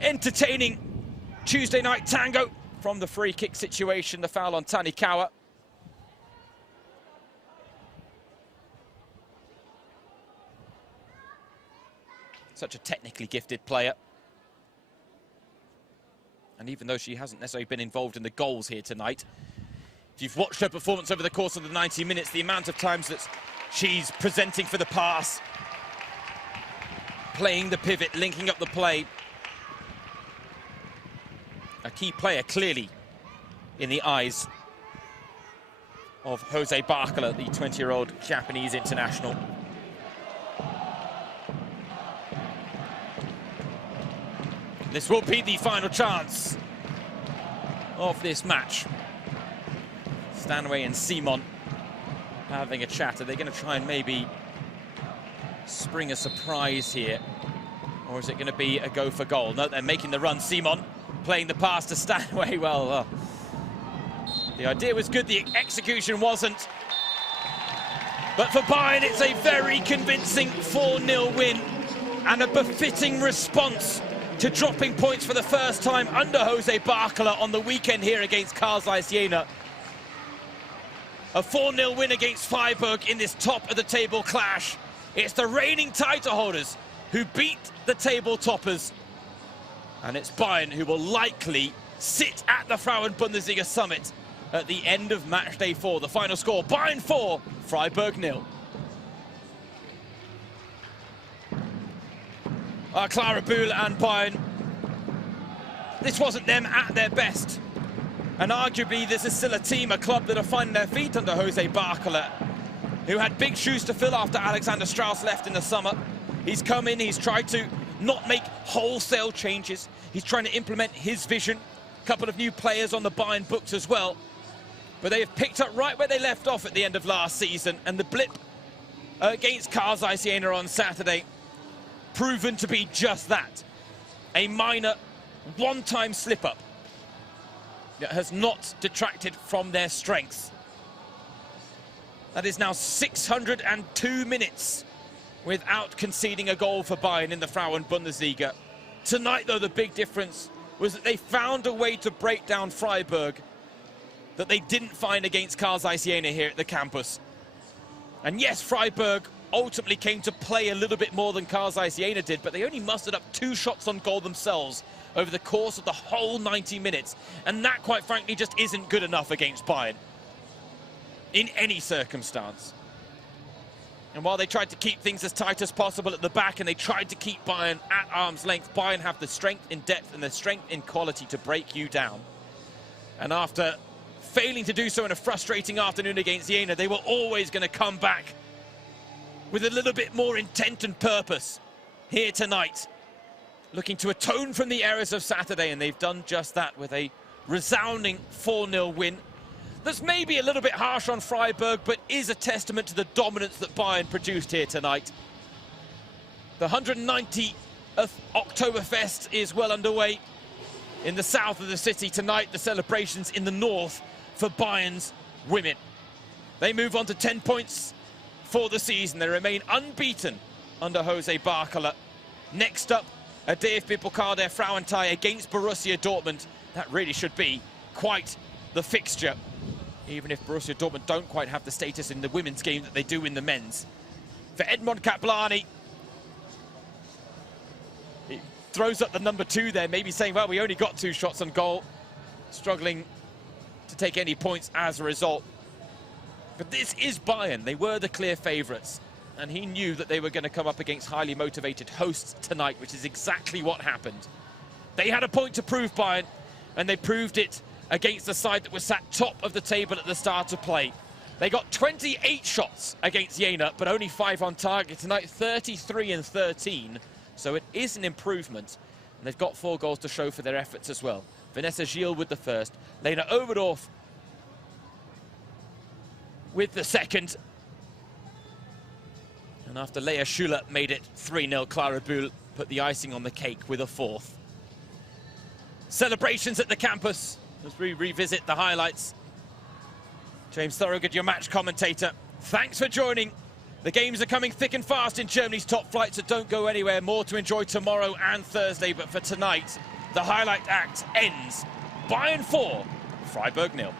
entertaining Tuesday night tango from the free kick situation, the foul on Tanikawa. Such a technically gifted player. And even though she hasn't necessarily been involved in the goals here tonight, if you've watched her performance over the course of the 90 minutes, the amount of times that she's presenting for the pass, playing the pivot, linking up the play. A key player, clearly, in the eyes of Jose Barcola, the 20-year-old Japanese international. This will be the final chance of this match. Stanway and Simon having a chat. Are they going to try and maybe spring a surprise here? Or is it going to be a go for goal? No, they're making the run. Simon playing the pass to Stanway. Well, the idea was good, the execution wasn't. But for Bayern, it's a very convincing 4-0 win and a befitting response to dropping points for the first time under Jose Barcola on the weekend here against Karl Zeiss Jena. A 4-0 win against Freiburg in this top-of-the-table clash. It's the reigning title holders who beat the table toppers. And it's Bayern who will likely sit at the Frauen-Bundesliga summit at the end of match day 4. The final score, Bayern 4, Freiburg 0. Clara Buhl and Bayern, this wasn't them at their best. And arguably this is still a team, a club that are finding their feet under Jose Barcola, who had big shoes to fill after Alexander Strauss left in the summer. He's come in, he's tried to not make wholesale changes. He's trying to implement his vision. A couple of new players on the Bayern books as well. But they have picked up right where they left off at the end of last season. And the blip against Karl Zeiss Jena on Saturday, proven to be just that. A minor one-time slip-up that has not detracted from their strength. That is now 602 minutes without conceding a goal for Bayern in the Frauen-Bundesliga. Tonight, though, the big difference was that they found a way to break down Freiburg that they didn't find against Karl Zeiss Jena here at the campus. And yes, Freiburg ultimately came to play a little bit more than Karl Zeiss Jena did, but they only mustered up 2 shots on goal themselves over the course of the whole 90 minutes. And that, quite frankly, just isn't good enough against Bayern in any circumstance. And while they tried to keep things as tight as possible at the back and they tried to keep Bayern at arm's length, Bayern have the strength in depth and the strength in quality to break you down. And after failing to do so in a frustrating afternoon against Jena, they were always going to come back with a little bit more intent and purpose here tonight, looking to atone from the errors of Saturday, and they've done just that with a resounding 4-0 win. That's maybe a little bit harsh on Freiburg, but is a testament to the dominance that Bayern produced here tonight. The 190th Oktoberfest is well underway. in the south of the city. Tonight, the celebrations in the north for Bayern's women. They move on to 10 points for the season. They remain unbeaten under Jose Barcola. Next up, a DFB-Pokal der Frauen tie against Borussia Dortmund. That really should be quite the fixture, even if Borussia Dortmund don't quite have the status in the women's game that they do in the men's. For Edmond Kaplani, he throws up the number 2 there, maybe saying, well, we only got 2 shots on goal. Struggling to take any points as a result. But this is Bayern. They were the clear favourites, and he knew that they were going to come up against highly motivated hosts tonight, which is exactly what happened. They had a point to prove, Bayern, and they proved it against the side that was sat top of the table at the start of play. They got 28 shots against Jena, but only 5 on target. Tonight, 33 and 13, so it is an improvement. And they've got 4 goals to show for their efforts as well. Vanessa Gilles with the first, Lena Oberdorf with the second. And after Lea Schuler made it 3-0, Clara Buhl put the icing on the cake with a 4th. Celebrations at the campus as we revisit the highlights. James Thorogood, your match commentator. Thanks for joining. The games are coming thick and fast in Germany's top flight, so don't go anywhere. More to enjoy tomorrow and Thursday, but for tonight, the highlight act ends. Bayern 4, Freiburg 0.